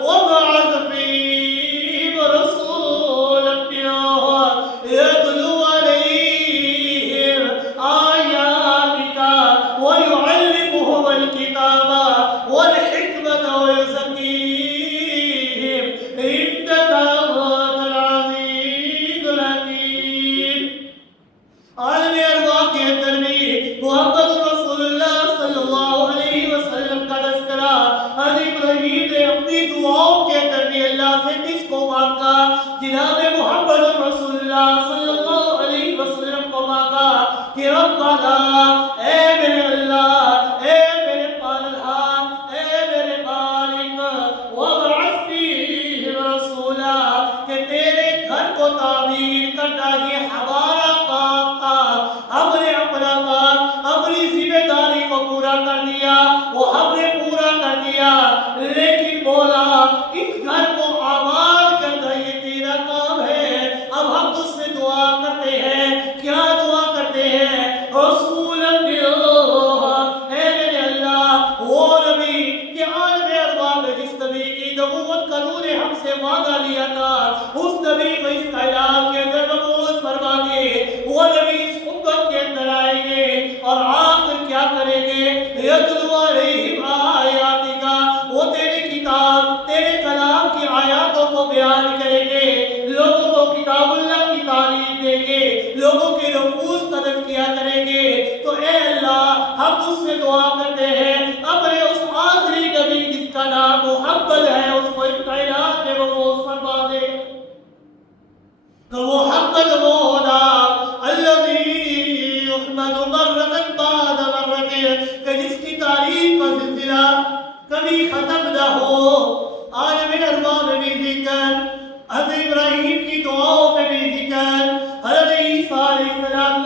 وابعث فیہم رسولا منہم یتلو علیہم آیاتک ویعلمہم الکتاب والحکمۃ ویزکیہم انک انت العزیز الحکیم۔ عالم ارواح کے اندر بھی محمد رسول اللہ صلی اللہ علیہ وسلم کا تذکرہ۔ حضرت ابراہیم نے اپنی دعاؤں کے اندر بھی اللہ سے کس کو مانگا؟ جناب محمد رسول اللہ صلی اللہ علیہ وسلم کو مانگا کہ ربنا، اے میرے اللہ، اے میرے پالنہار، اے میرے مالک، وابعث فیہم رسولا، کہ تیرے گھر کو تعمیر کرنا یہ ہمارا کام تھا، ہم نے اپنا کام، اپنی ذمہ داری کو پورا کر دیا، وہ ہم نے پورا کر دیا، لیکن مولا اس گھر کو آباد کرنا یہ تیرا کام ہے۔ اب ہم تجھ سے دعا کرتے ہیں، کیا دعا کرتے ہیں؟ رسولا منہم، اے میرے اللہ وہ نبی کہ عالم ارواح میں جس نبی کی نبوت کا نور نے ہم سے وعدہ لیا تھا، اس نبی کو اس کائنات کے اندر مبعوث فرما دے۔ وہ نبی اس امت کے اندر آئیں گے اور آپ کیا کریں گے؟ یتلو علیہم آیاتک، وہ تیری کتاب، تیرے کلام کی آیاتوں کو بیان کریں گے، لوگوں کو کتاب اللہ کی تعلیم دیں گے، لوگوں کے نفوس کا تزکیہ کریں گے۔ تو اے اللہ ہم تجھ سے دعا کرتے ہیں اپنے اس آخری نبی جس کا نام محمد ہے اس کو اس کائنات میں مبعوث فرما دے۔ تو محمد وہ نام الذی یحمد مرۃ بعد مرۃ، کہ جس کی تعریف کا سلسلہ کبھی ختم نہ ہو۔ عالم ارواح میں بھی ذکر، حضرت ابراہیم کی دعاؤں میں بھی ذکر، حضرت عیسیٰ علیہ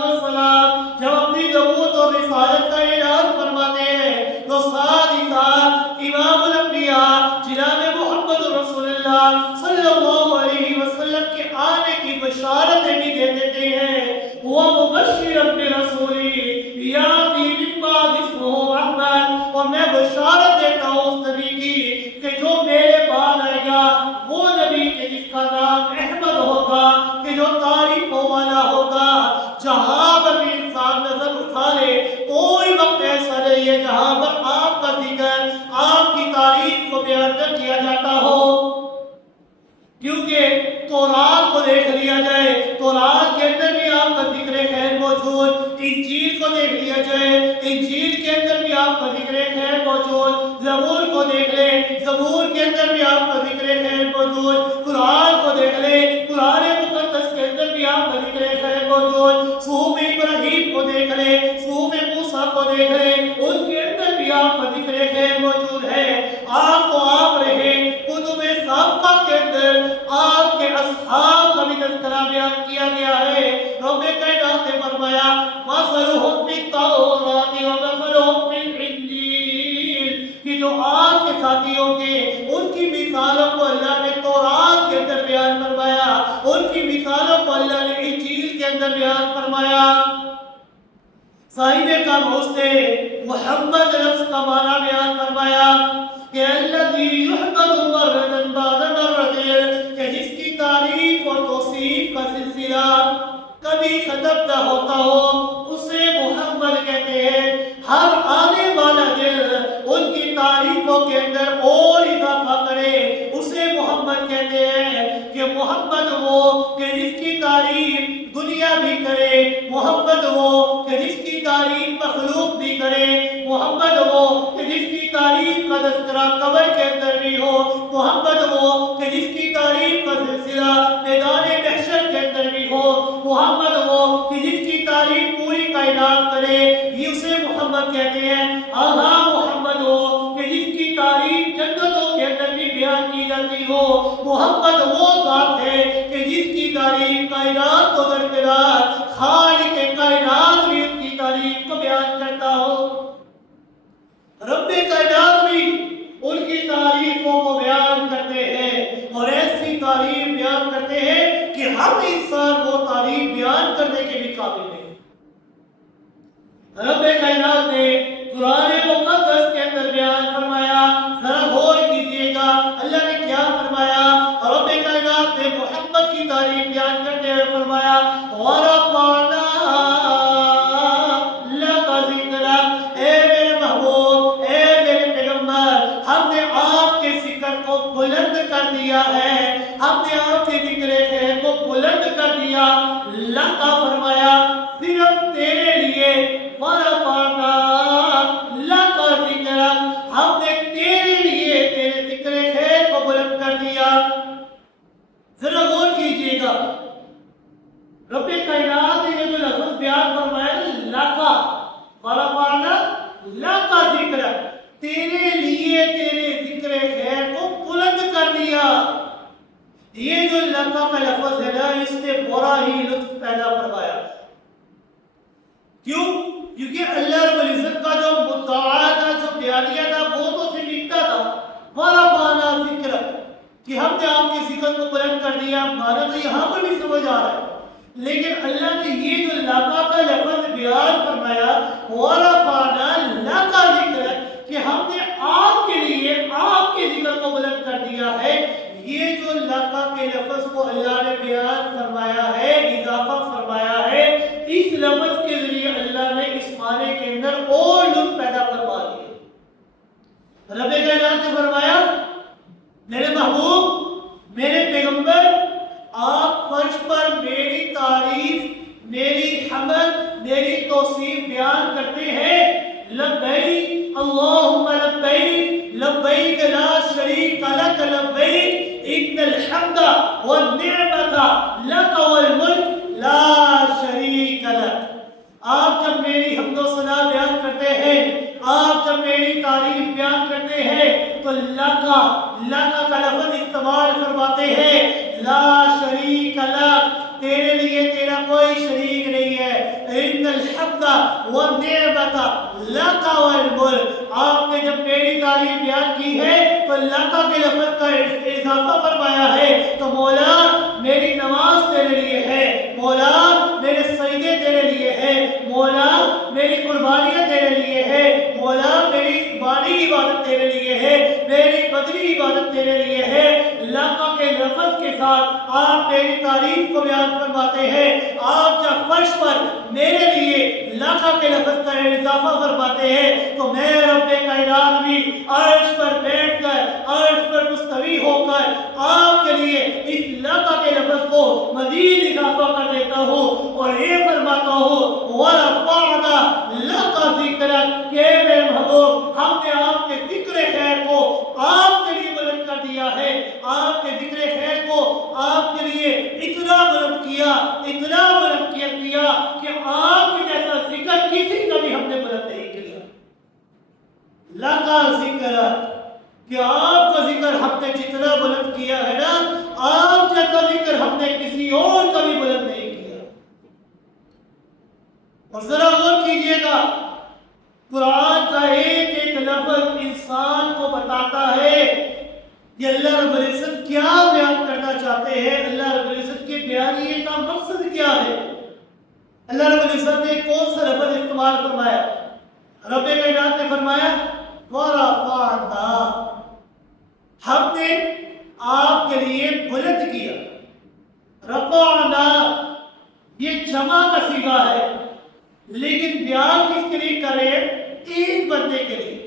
السلام جب اپنی نبوت اور رسالت کا اعلان فرماتے ہیں تو ساتھ ہی ساتھ امام الانبیاء جناب محمد رسول اللہ صلی اللہ علیہ وسلم کے آنے کی بشارتیں بھی دے دیتے ہیں۔ وَمُبَشِّرًا بِرَسُولٍ یَأْتِی مِن بَعْدِهِ اسْمُهُ أَحْمَدُ، اور میں بشارت دیتا ہوں اس نبی کی کہ جو میرے بعد آئے گا وہ نبی کہ جس کا نام احمد ہوگا، کہ جو تعریفوں والا ہوگا۔ جہاں پر بھی انسان نظر اٹھا لے کوئی وقت ایسا نہیں ہے جہاں پر آپ کا ذکر، آپ کی تعریف کو بیان نہ کیا جاتا ہو۔ کیونکہ تورات کو دیکھ لیا جائے، تورات کے اندر بھی آپ کا ذکر خیر موجود، انجیل کو دیکھ لیا جائے، انجیل کے اندر بھی آپ کا ذکر خیر موجود، زبور کو دیکھ لیں، زبور کے اندر بھی آپ کا ذکر خیر موجود، قرآن کو دیکھ لیں، قرآن مقدس کے اندر بھی آپ کا ذکر خیر موجود، صحف ابراہیم کو دیکھ لیں، صحف موسیٰ کو دیکھ لیں، ان کے اندر بھی آپ کا ذکر خیر موجود ہے۔ آپ کو آپ رہے کتب سابقہ کے اندر آپ کے اصحاب کا بھی تذکرہ بیان کیا گیا ہے۔ رب کائنات نے فرمایا مثلهم فی التوراۃ ومثلهم فی الانجیل، کہ جو پاک کے ساتھیوں کے ان کی مثالوں کو اللہ نے تورات کے اندر بیان فرمایا، ان کی مثالوں کو اللہ نے انجیل کے اندر بیان فرمایا۔ صاحب کاموس نے محمد لفظ کا معنی بیان فرمایا کہ الذی یحمد مرۃ بعد مرۃ، کہ جس کی تعریف اور توصیف کا سلسلہ کبھی ختم نہ ہوتا ہو، اسے محمد کہتے ہیں۔ ہر آنے والا دن ان کی تعریفوں کے اندر اور اضافہ کرے، اسے محمد کہتے ہیں۔ کہ محمد وہ کہ جس کی تعریف دنیا بھی کرے، محمد وہ کہ جس کی تعریف مخلوق بھی کرے، محمد وہ کہ جس کی تعریف کا تذکرہ قبر کے اندر بھی ہو، محمد وہ کہ جس کی تعریف کا سلسلہ میدان محشر کے اندر بھی ہو، محمد وہ کہ جس کی تعریف پوری کائنات کرے، یہ اسے محمد کہتے ہیں۔ ہاں محمد وہ کہ جس کی تعریف جنتوں کے اندر بھی بیان کی جاتی ہو، محمد وہ ذات ہے کہ جس کی تعریف کائنات کو درکدار خالق کائنات بھی ان کی تعریف کو بیان کرتا ہو، رب کائنات بھی ان کی تعریفوں کو بیان کرتے ہیں، اور ایسی تعریف بیان کرتے ہیں کہ ہر انسان وہ تعریف بیان کرنے کے بھی قابل نہیں۔ رب کائنات نے قرآن مقدس کے اندر بیان فرمایا، ذرا غور کیجئے گا اللہ نے کیا فرمایا۔ رب کائنات نے محمد کی تعریف بیان کرتے ہوئے فرمایا وَرَفَعْنَا لَكَ ذِكْرَكَ، اے میرے محبوب، اے میرے پیغمبر، ہم نے آپ کے ذکر کو بلند کر دیا ہے، ہم نے آپ کے ذکر خیر کو بلند کر دیا۔ لَكَ فرمایا صرف تیرے لیے، وَرَفَعْنَا لَكَ ذِكْرَكَ، ہم نے تیرے لیے تیرے ذکر خیر کو بلند کر دیا۔ ذرا غور کیجئے گا رب کائنات نے جو لفظ بیان فرمایا لَكَ، وَرَفَعْنَا لَكَ ذِكْرَكَ، تیرے لیے تیرے ذکر خیر کو بلند کر دیا۔ یہ جو لَكَ کا لفظ ہے نا، اس نے بڑا ہی لطف پیدا فرمایا۔ کیوں؟ کیونکہ اللہ رب العزت کا جو مدعا تھا، جو بیانیہ تھا، وہ تو صرف اتنا تھا وَرَفَعْنَا ذِكْرَكَ، کہ ہم نے آپ کے ذکر کو بلند کر دیا۔ مانا تو یہاں پر بھی سمجھ آ رہا ہے، لیکن اللہ نے یہ جو لَكَ کا لفظ بیان فرمایا وَرَفَعْنَا لَكَ ذِكْرَكَ، کہ ہم نے آپ کے لیے آپ کے ذکر کو بلند کر دیا ہے۔ یہ جو لَكَ کے لفظ کو اللہ نے بیان فرمایا ہے، اضافہ فرمایا ہے، اس لفظ کے ذریعے اللہ نے اس معنی کے اندر اور لطف پیدا فرما دیا۔ رب کائنات نے فرمایا میرے محبوب، میرے پیغمبر، آپ فرش پر میری تعریف، میری حمد، میری توصیف بیان کرتے ہیں۔ لبیک اللہم لبیک، لبیک لا شریک لک لبیک، ان الحمد والنعمت لک والملک لا شریک لک۔ آپ جب میری حمد و ثنا بیان کرتے ہیں، آپ جب میری تعریف بیان کرتے ہیں، تو لَكَ کا لفظ استعمال فرماتے ہیں، لا شریک لک، تیرے لیے تیرا کوئی شریک نہیں ہے۔ ان الحمد والنعمت لک والملک، آپ نے جب میری تعریف بیان کی ہے تو لَكَ کے لفظ کا اضافہ فرمایا ہے۔ تو مولا میری نماز تیرے لیے ہے، مولا میرے سجدے تیرے لیے ہے، مولا میری قربانیاں تیرے لیے ہے، مولا میری مالی عبادت تیرے لیے ہے، میری بدنی عبادت تیرے لیے ہے۔ لَكَ کے لفظ کے ساتھ آپ میری تعریف کو بیان فرماتے ہیں۔ آپ جب فرش پر میرے لیے لَكَ کے لفظ کا اضافہ فرماتے ہیں، تو میں رب کائنات بھی عرش پر بیٹھ کر، عرش پر مستوی ہو کر آپ کے لیے اس لَكَ کے لفظ کو مزید اضافہ کر دیتا ہوں اور یہ فرماتا ہوں وَرَفَعْنَا لَكَ ذِكْرَكَ، کہ میرے محبوب، ہم نے آپ کے ذکر خیر کو آپ کے لیے بلند کر دیا ہے، آپ کے ذکر خیر کو آپ کے لیے اتنا بلند کیا، اتنا بلند کیا کہ آپ کے جیسا ذکر کسی کا بھی ہم نے بلند نہیں کیا۔ لَكَ ذِكْرَكَ، یہ اللہ رب العزت کیا بیان کرنا چاہتے ہیں، اللہ رب العزت کے بیانیے کا مقصد کیا ہے؟ اللہ رب العزت نے کون سا لفظ استعمال فرمایا؟ رب کائنات نے فرمایا وَرَفَعْنَا، ہم نے آپ کے لیے بلند کیا۔ رفعنا یہ جمع کا صیغہ ہے، لیکن بیان کس کے لیے کرے؟ ایک بندے کے لیے۔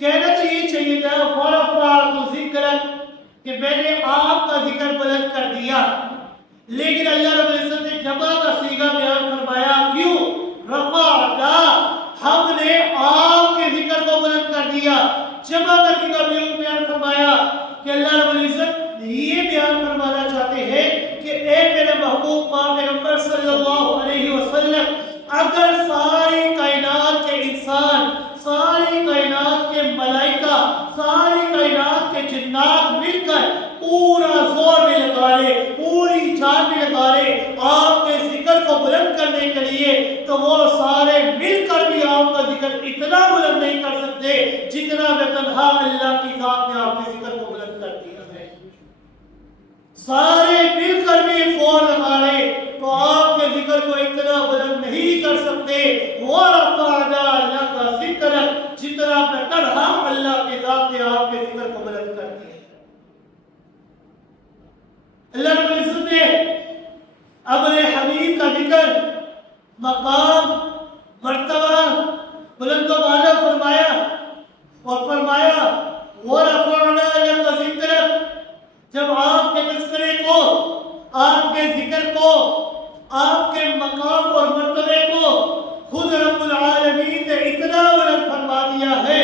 کہنا تو یہ چاہیے تھا وَرَفَعْتُ ذِكْرَكَ کہ میں نے آپ کا ذکر بلند کر دیا، لیکن اللہ رب العزت نے جمع کا صیغہ بیان فرمایا۔ کیوں؟ رفعنا، ہم نے آپ کے ذکر کو بلند کر دیا۔ جمع کا صیغہ بیان فرمایا کہ اللہ رب العزت یہ بیان فرمانا چاہتے ہیں کہ اے میرے محبوب پاک پیغمبر صلی اللہ علیہ وسلم، اگر ساری کائنات کے انسان، ساری کائنات کے ملائکہ، ساری کائنات کے جنات مل کر پورا زور میں لگا لے، پوری جان میں لگا لے آپ کے ذکر کو بلند کرنے کے لیے، تو وہ سارے مل کر بھی آپ کا ذکر اتنا بلند نہیں کر سکتے جتنا میں تنہا اللہ کی ذات نے آپ کے ذکر کو بلند کر دیا ہے۔ سارے مل کر بھی فور لگا لے تو آپ کے ذکر کو اتنا بلند نہیں کر سکتے۔ وَرَفَعْنَا لَكَ ذِكْرَكَ، جتنا میں تنہا اللہ کی ذات نے آپ کے ذکر کو بلند کر دیا۔ اللہ رب العزت نے اپنے حبیب کا ذکر، مقام، مرتبہ بلند و بالا فرمایا، اور فرمایا وَرَفَعْنَا لَكَ ذِكْرَكَ، جب آپ کے تذکرے کو، آپ کے ذکر کو، آپ کے مقام اور مرتبے کو خود رب العالمین نے اتنا بلند فرما دیا ہے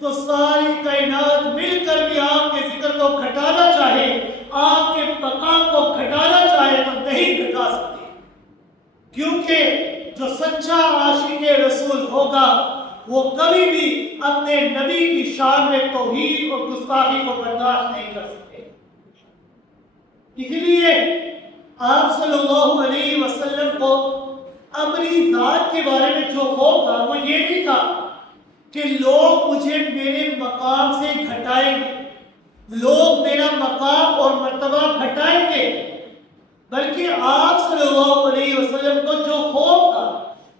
تو ساری کائنات مل کر بھی آپ کے ذکر کو گھٹانا چاہے، آپ کے مقام کو گھٹانا چاہے تو نہیں گھٹا سکتے، کیونکہ جو سچا عاشق رسول ہوگا وہ کبھی بھی اپنے نبی کی شان میں توہین اور گستاخی کو برداشت نہیں کر سکتے۔ اس لیے آپ صلی اللہ علیہ وسلم کو اپنی ذات کے بارے میں جو خوف تھا وہ یہ نہیں تھا کہ لوگ مجھے میرے مقام سے گھٹائیں گے، لوگ میرا مقام اور مرتبہ گھٹائیں گے، بلکہ آپ صلی اللہ علیہ وسلم کو جو خوف تھا،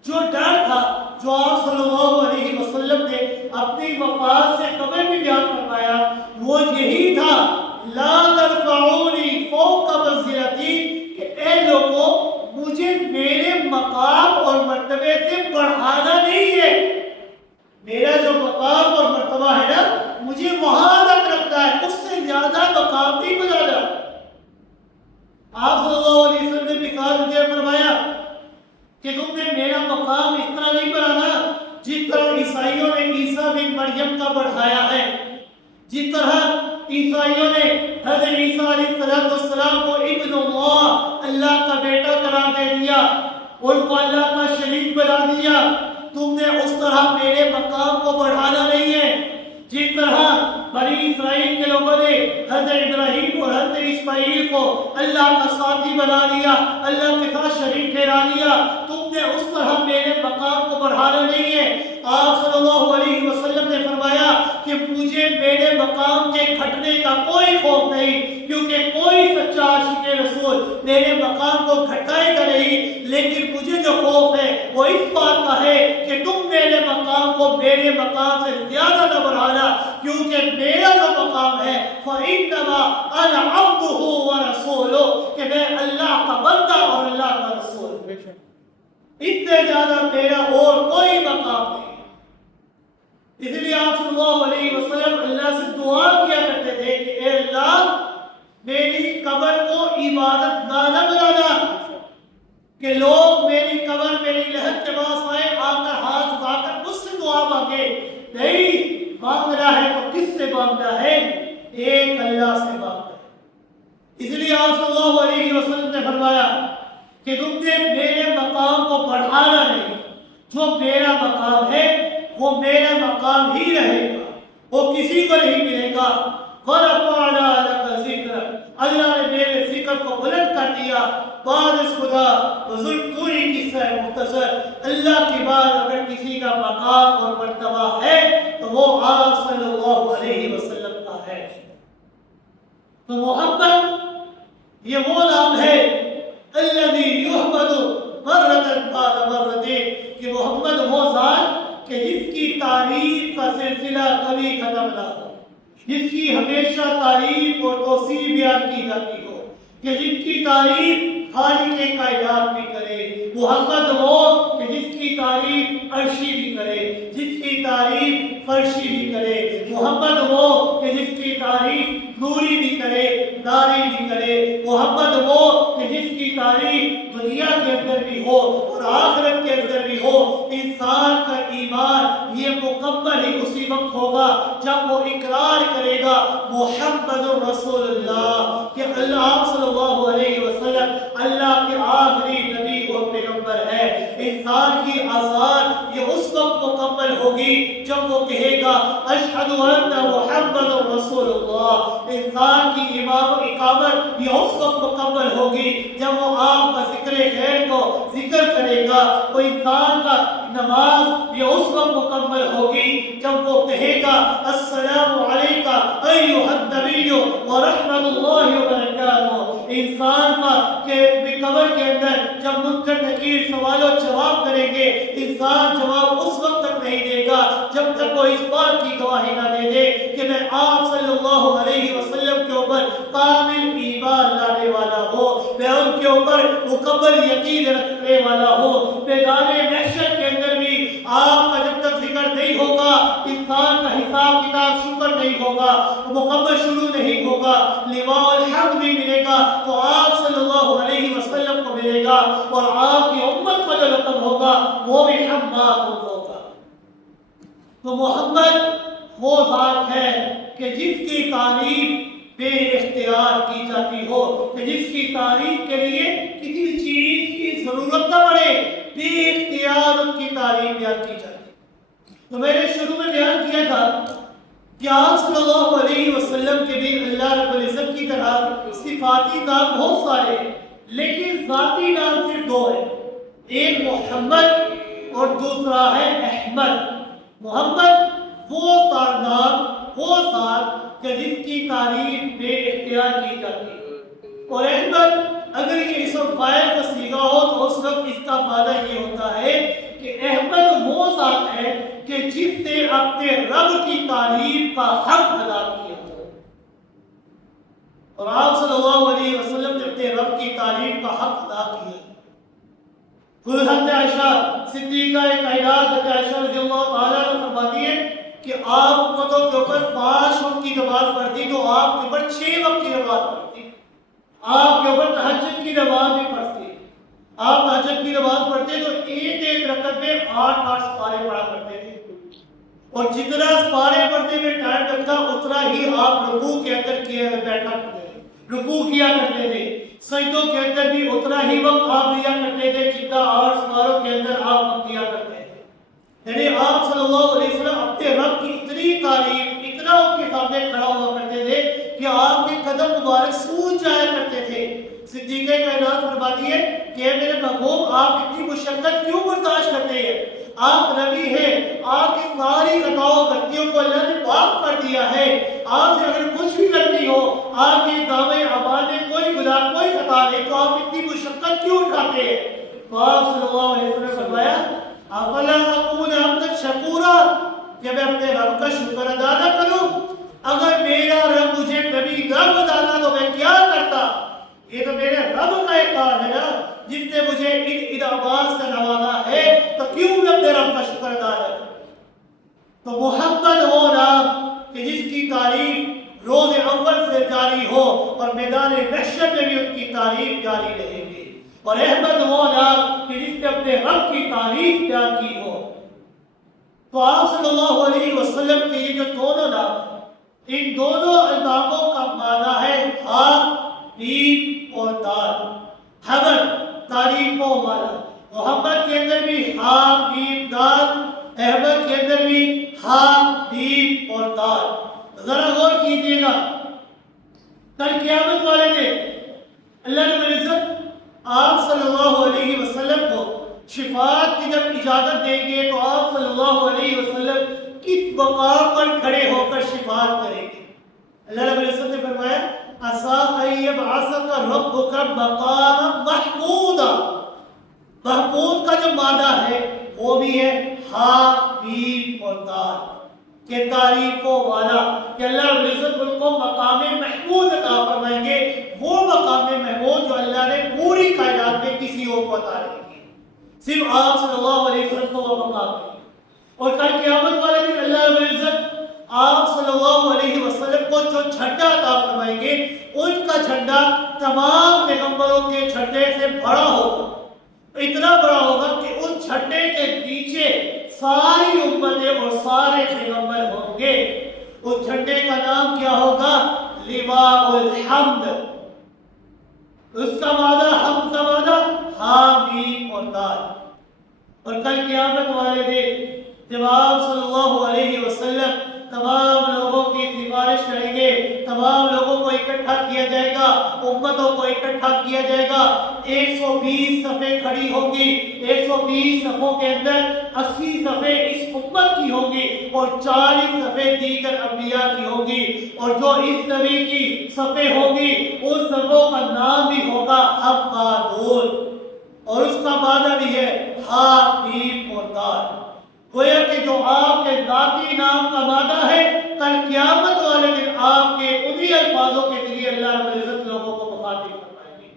جو ڈر تھا، جو آپ صلی اللہ علیہ وسلم نے اپنی وفات سے قبل بھی بیان فرمایا، وہ یہی تھا لا ترفعونی فوق منزلتی، کہ اے لوگوں مجھے میرے مقام اور مرتبے سے بڑھانا نہیں ہے، میرا جو مقام اور مرتبہ ہے نا مجھے وہاں تک رکھنا ہے، اس سے زیادہ مقام نہیں بنانا۔ آپ صلی اللہ علیہ وسلم نے مثال دے فرمایا کہ تم نے میرا مقام اس طرح نہیں بڑھانا جس طرح عیسائیوں نے عیسیٰ بن مریم کا بڑھایا ہے، جس طرح عیسائیوں نے حضرت عیسیٰ علیہ السلام کو ابن اللہ کا بیٹا قرار دے دیا، ان کو اللہ کا شریک بنا دیا۔ تم نے اس طرح میرے مقام کو بڑھانا نہیں ہے، جس طرح بنی اسرائیل کے لوگوں نے حضرت ابراہیم اور حضرت اسماعیل کو اللہ کا ساتھی بنا دیا، اللہ کے ساتھ شریک ٹھہرا دیا، تم نے اس طرح میرے مقام کو بڑھانا نہیں ہے۔ آپ صلی اللہ علیہ وسلم نے فرمایا کہ مجھے میرے مقام کے گھٹنے کا کوئی خوف نہیں، کیونکہ کوئی سچا عاشق رسول میرے مقام کو گھٹائے گا نہیں، لیکن مجھے جو خوف ہے وہ اس بات کا ہے کہ تم میرے مقام کو میرے مقام سے زیادہ نہ بڑھانا، کیونکہ میرا جو مقام ہے فَإِنَّمَا أَنَا عَبْدُهُ وَرَسُولُهُ، کہ میں اللہ کا بندہ اور اللہ کا رسول، اس سے زیادہ میرا اور کوئی مقام نہیں۔ اس لیے آپ صلی اللہ علیہ وسلم اللہ سے دعا کیا کرتے تھے کہ اے اللہ میری قبر کو عبادت گاہ نہ بنانا، کہ لوگ میری قبر میری لحد کے پاس آئے، آ کر ہاتھ اٹھا کر مجھ سے دعا مانگے، نہیں، مانگنا ہے تو کس سے مانگنا ہے؟ ایک اللہ سے مانگنا ہے۔ اس لیے آپ صلی اللہ علیہ وسلم نے فرمایا کہ تم نے میرے مقام کو بڑھانا نہیں، جو میرا مقام ہے وہ میرا مقام ہی رہے گا، وہ کسی کو نہیں ملے گا۔ وَرَفَعْنَا لَكَ ذِكْرَكَ، اللہ نے میرے ذکر کو بلند کر دیا۔ بعد اس خدا حضور پوری قصہ مختصر، اللہ کے بعد اگر کسی کا مقام اور مرتبہ ہے تو وہ آپ صلی اللہ علیہ وسلم کا ہے۔ تو محمد یہ وہ نام ہے الذی یحمد مرۃ بعد مرۃ، کہ محمد وہ ذات کہ جس کی تعریف کا سلسلہ کبھی ختم نہ ہو، جس کی ہمیشہ تعریف اور توصیف بیان کی جاتی ہو، کہ جس کی تعریف خالق کائنات بھی کرے۔ محمد وہ کہ جس کی تعریف عرشی بھی کرے، جس کی تعریف فرشی بھی کرے۔ محمد وہ کہ جس کی تعریف نوری بھی کرے، ناری بھی کرے۔ محمد وہ کہ جس کی تعریف دنیا کے اندر بھی ہو اور آخرت کے اندر بھی ہو۔ انسان کا ایمان یہ مکمل ہی اسی وقت ہوگا جب وہ اقرار کرے گا محمد رسول اللہ، کہ اللہ صلی اللہ علیہ وسلم اللہ کے آخری نبی اور پیغمبر ہے۔ انسان کی آزان یہ اس وقت مکمل ہوگی جب وہ کہے گا اشہد ان محمد رسول اللہ۔ انسان کی امام و اقامت یہ اس وقت مکمل ہوگی جب وہ آپ کا ذکر خیر کو ذکر کرے گا۔ وہ انسان کا نماز یہ اس وقت مکمل ہوگی جب وہ کہے گا السلام علیکہ ایھا النبی ورحمۃ اللہ وبرکاتہ۔ انسان کا کہ قبر کے اندر جب منکر نکیر سوال و جواب کریں گے، انسان جواب اس وقت تک نہیں دے گا جب تک وہ اس بات کی گواہی نہ دے دے کہ میں آپ صلی اللہ علیہ وسلم کے اوپر کامل ایمان لانے والا ہوں، میں ان کے اوپر مکمل یقین رکھنے والا ہوں۔ میدان محشر کے اندر بھی آپ کا جب تک ذکر نہیں ہوگا، انسان کا حساب کتاب شکر نہیں ہوگا، مکمل شروع نہیں ہوگا، لواء الحمد بھی ملے گا تو آپ صلی اللہ علیہ وسلم کو ملے گا، اور آپ کی امت کا جو لقب ہوگا وہ بھی حماد ہوگا۔ تو محمد وہ ذات ہے کہ جس کی تعریف بے اختیار کی جاتی ہو، کہ جس کی تعریف کے لیے کسی چیز کی ضرورت نہ پڑے، بے اختیار ان کی تعریف بیان کی جاتی ہے۔ تو میں نے شروع میں بیان کیا تھا کہ آپ صلی اللہ علیہ وسلم کے بھی اللہ رب العزت کی طرح صفاتی نام بہت سارے ہیں، لیکن ذاتی نام صرف دو ہیں، ایک محمد اور دوسرا ہے احمد۔ محمد وہ نام وہ ذات کہ جس کی تعریف بے اختیار کی جاتی ہے، اور احمد اگر یہ اسم فاعل کا صیغہ ہو تو اس وقت اس کا معنی یہ ہوتا ہے کہ احمد وہ ذات ہے کہ جس نے اپنے رب کی تعریف کا حق ادا کیا ہو، اور آپ صلی اللہ علیہ وسلم نے اپنے رب کی تعریف کا حق ادا کیا۔ خود حضرت عائشہ صدیقہ کائنات حضرت عائشہ رضی اللہ تعالیٰ عنہ فرماتی ہے کہ آپ امتوں کے اوپر 5 وقت کی نماز پڑھتی تو آپ کے اوپر 6 وقت کی نماز پڑھتی، آپ کے اوپر تہجد کی نماز بھی پڑھتی۔ آپ تہجد کی نماز پڑھتے تو ایک رکعت میں 8 سپارے پڑھا کرتے تھے، اور جتنا سپارے پڑھنے میں ٹائم لگتا اتنا ہی آپ رکوع کے اندر بیٹھا کرتے تھے، رکوع کیا کرتے تھے، سجدوں کے اندر بھی اتنا ہی وقت آپ دیا کرتے تھے جتنا 8 سپاروں کے اندر آپ وقت دیا کرتے تھے۔ یعنی آپ صلی اللہ علیہ وسلم اپنے رب کی اتنی تعریف، اتنا ان کے سامنے کھڑا ہوا کرتے تھے کہ آپ کے قدم مبارک سوج جایا کرتے تھے۔ صدیقہ کائنات فرماتی ہے کہ اے میرے محبوب آپ اتنی مشقت کیوں برداشت کرتے ہیں؟ آپ نبی ہیں، آپ کی ساری خطاؤں غلطیوں کو اللہ نے معاف کر دیا ہے، آپ سے اگر کچھ بھی غلطی ہو، آپ کے دعوے اعمال میں کوئی گناہ کوئی خطا نہیں، تو آپ اتنی مشقت کیوں اٹھاتے ہیں؟ تو آپ صلی اللہ علیہ وسلم نے فرمایا افلا اکون عبدا شکورا، کہ میں اپنے رب کا شکر ادا نہ کروں؟ اگر میرا رب مجھے نبی نہ بتاتا تو میں کیا کرتا؟ یہ تو میرے رب کا اقرار ہے نا، جس نے مجھے ان انعامات سے نوازا ہے، تو کیوں میں اپنے رب کا شکر ادا نہ کروں؟ تو محمد وہ نام کہ جس کی تعریف روز اول سے جاری ہو اور میدان محشر میں بھی ان کی تعریف جاری رہے گی، اور احمد وہ نام کہ جس نے اپنے رب کی تعریف بیان کی ہو۔ تو آپ صلی اللہ علیہ وسلم کے یہ جو دونوں نام ہیں، ان دونوں ناموں کا معنی ہے ہاں میم اور دال۔ حمد تعریفوں والا، محمد کے اندر بھی ہاں میم دال، احمد کے اندر بھی ہاں میم اور دال۔ ذرا غور کیجیے گا، کل قیامت والے دن اللہ رب العزت آپ صلی اللہ علیہ وسلم کو شفاعت کی جب اجازت دیں گے تو آپ صلی اللہ علیہ وسلم کس مقام پر کھڑے ہو کر شفاعت کریں گے؟ اللہ رب العزت نے فرمایا عسى أن يبعثك ربك مقاما محمودا. محمود کا جو مادہ ہے وہ بھی ہے ہا میم اور دال کہ تعریفوں والا، کہ اللہ رب العزت ان کو مقام محمود عطا فرمائیں گے، وہ مقام محمود جو اللہ نے پوری کائنات میں کسی اور کو عطا نہیں کی، صرف آپ صلی اللہ علیہ وسلم کو وہ مقام ہے. اور کل قیامت والے دن اللہ رب العزت آپ صلی اللہ علیہ وسلم کو جو جھنڈا عطا فرمائیں گے، ان کا جھنڈا تمام پیغمبروں کے جھنڈے سے بڑا ہوگا، اتنا بڑا ہوگا کہ اس جھنڈے کے نیچے ساری امتیں اور سارے پیغمبر ہوں گے. اس جھنڈے کا نام کیا ہوگا؟ لواء الحمد. اس کا مادہ، حمد کا مادہ ہا میم اور دال. اور کل قیامت والے دن جب آپ صلی اللہ علیہ وسلم تمام لوگوں کی سفارش کریں گے، تمام لوگوں کو اکٹھا کیا جائے گا، امتوں کو اکٹھا کیا جائے گا، 120 صفیں کھڑی ہوں گی، 120 صفوں کے اندر 80 صفیں اس امت کی ہوں گی اور 40 صفیں دیگر انبیاء کی ہوں گی. اور جو اس نبی کی صفیں ہوں گی اس صفوں کا نام بھی ہوگا حمادون، اور اس کا معنی بھی ہے ہا میم اور دال. گویا کہ جو آپ کے ذاتی نام کا معنی ہے، کل قیامت والے دن آپ کے انہی الفاظوں کے ذریعے اللہ رب العزت لوگوں کو مخاطب فرمائیں گے.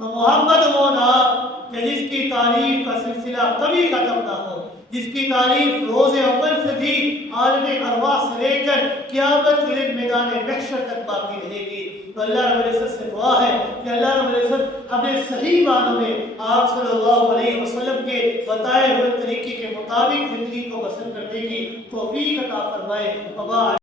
تو محمد وہ نام کہ جس کی تعریف کا سلسلہ کبھی ختم نہ ہو، جس کی تعریف روز اول سے بھی عالم ارواح سے لے کر قیامت کے دن میدان محشر تک باقی رہے گی. تو اللہ رب العزت سے دعا ہے کہ اللہ رب العزت اپنے صحیح معنوں میں آپ صلی اللہ علیہ وسلم کے بتائے ہوئے طریقے کے مطابق زندگی کو بسر کرنے کی توفیق عطا فرمائے.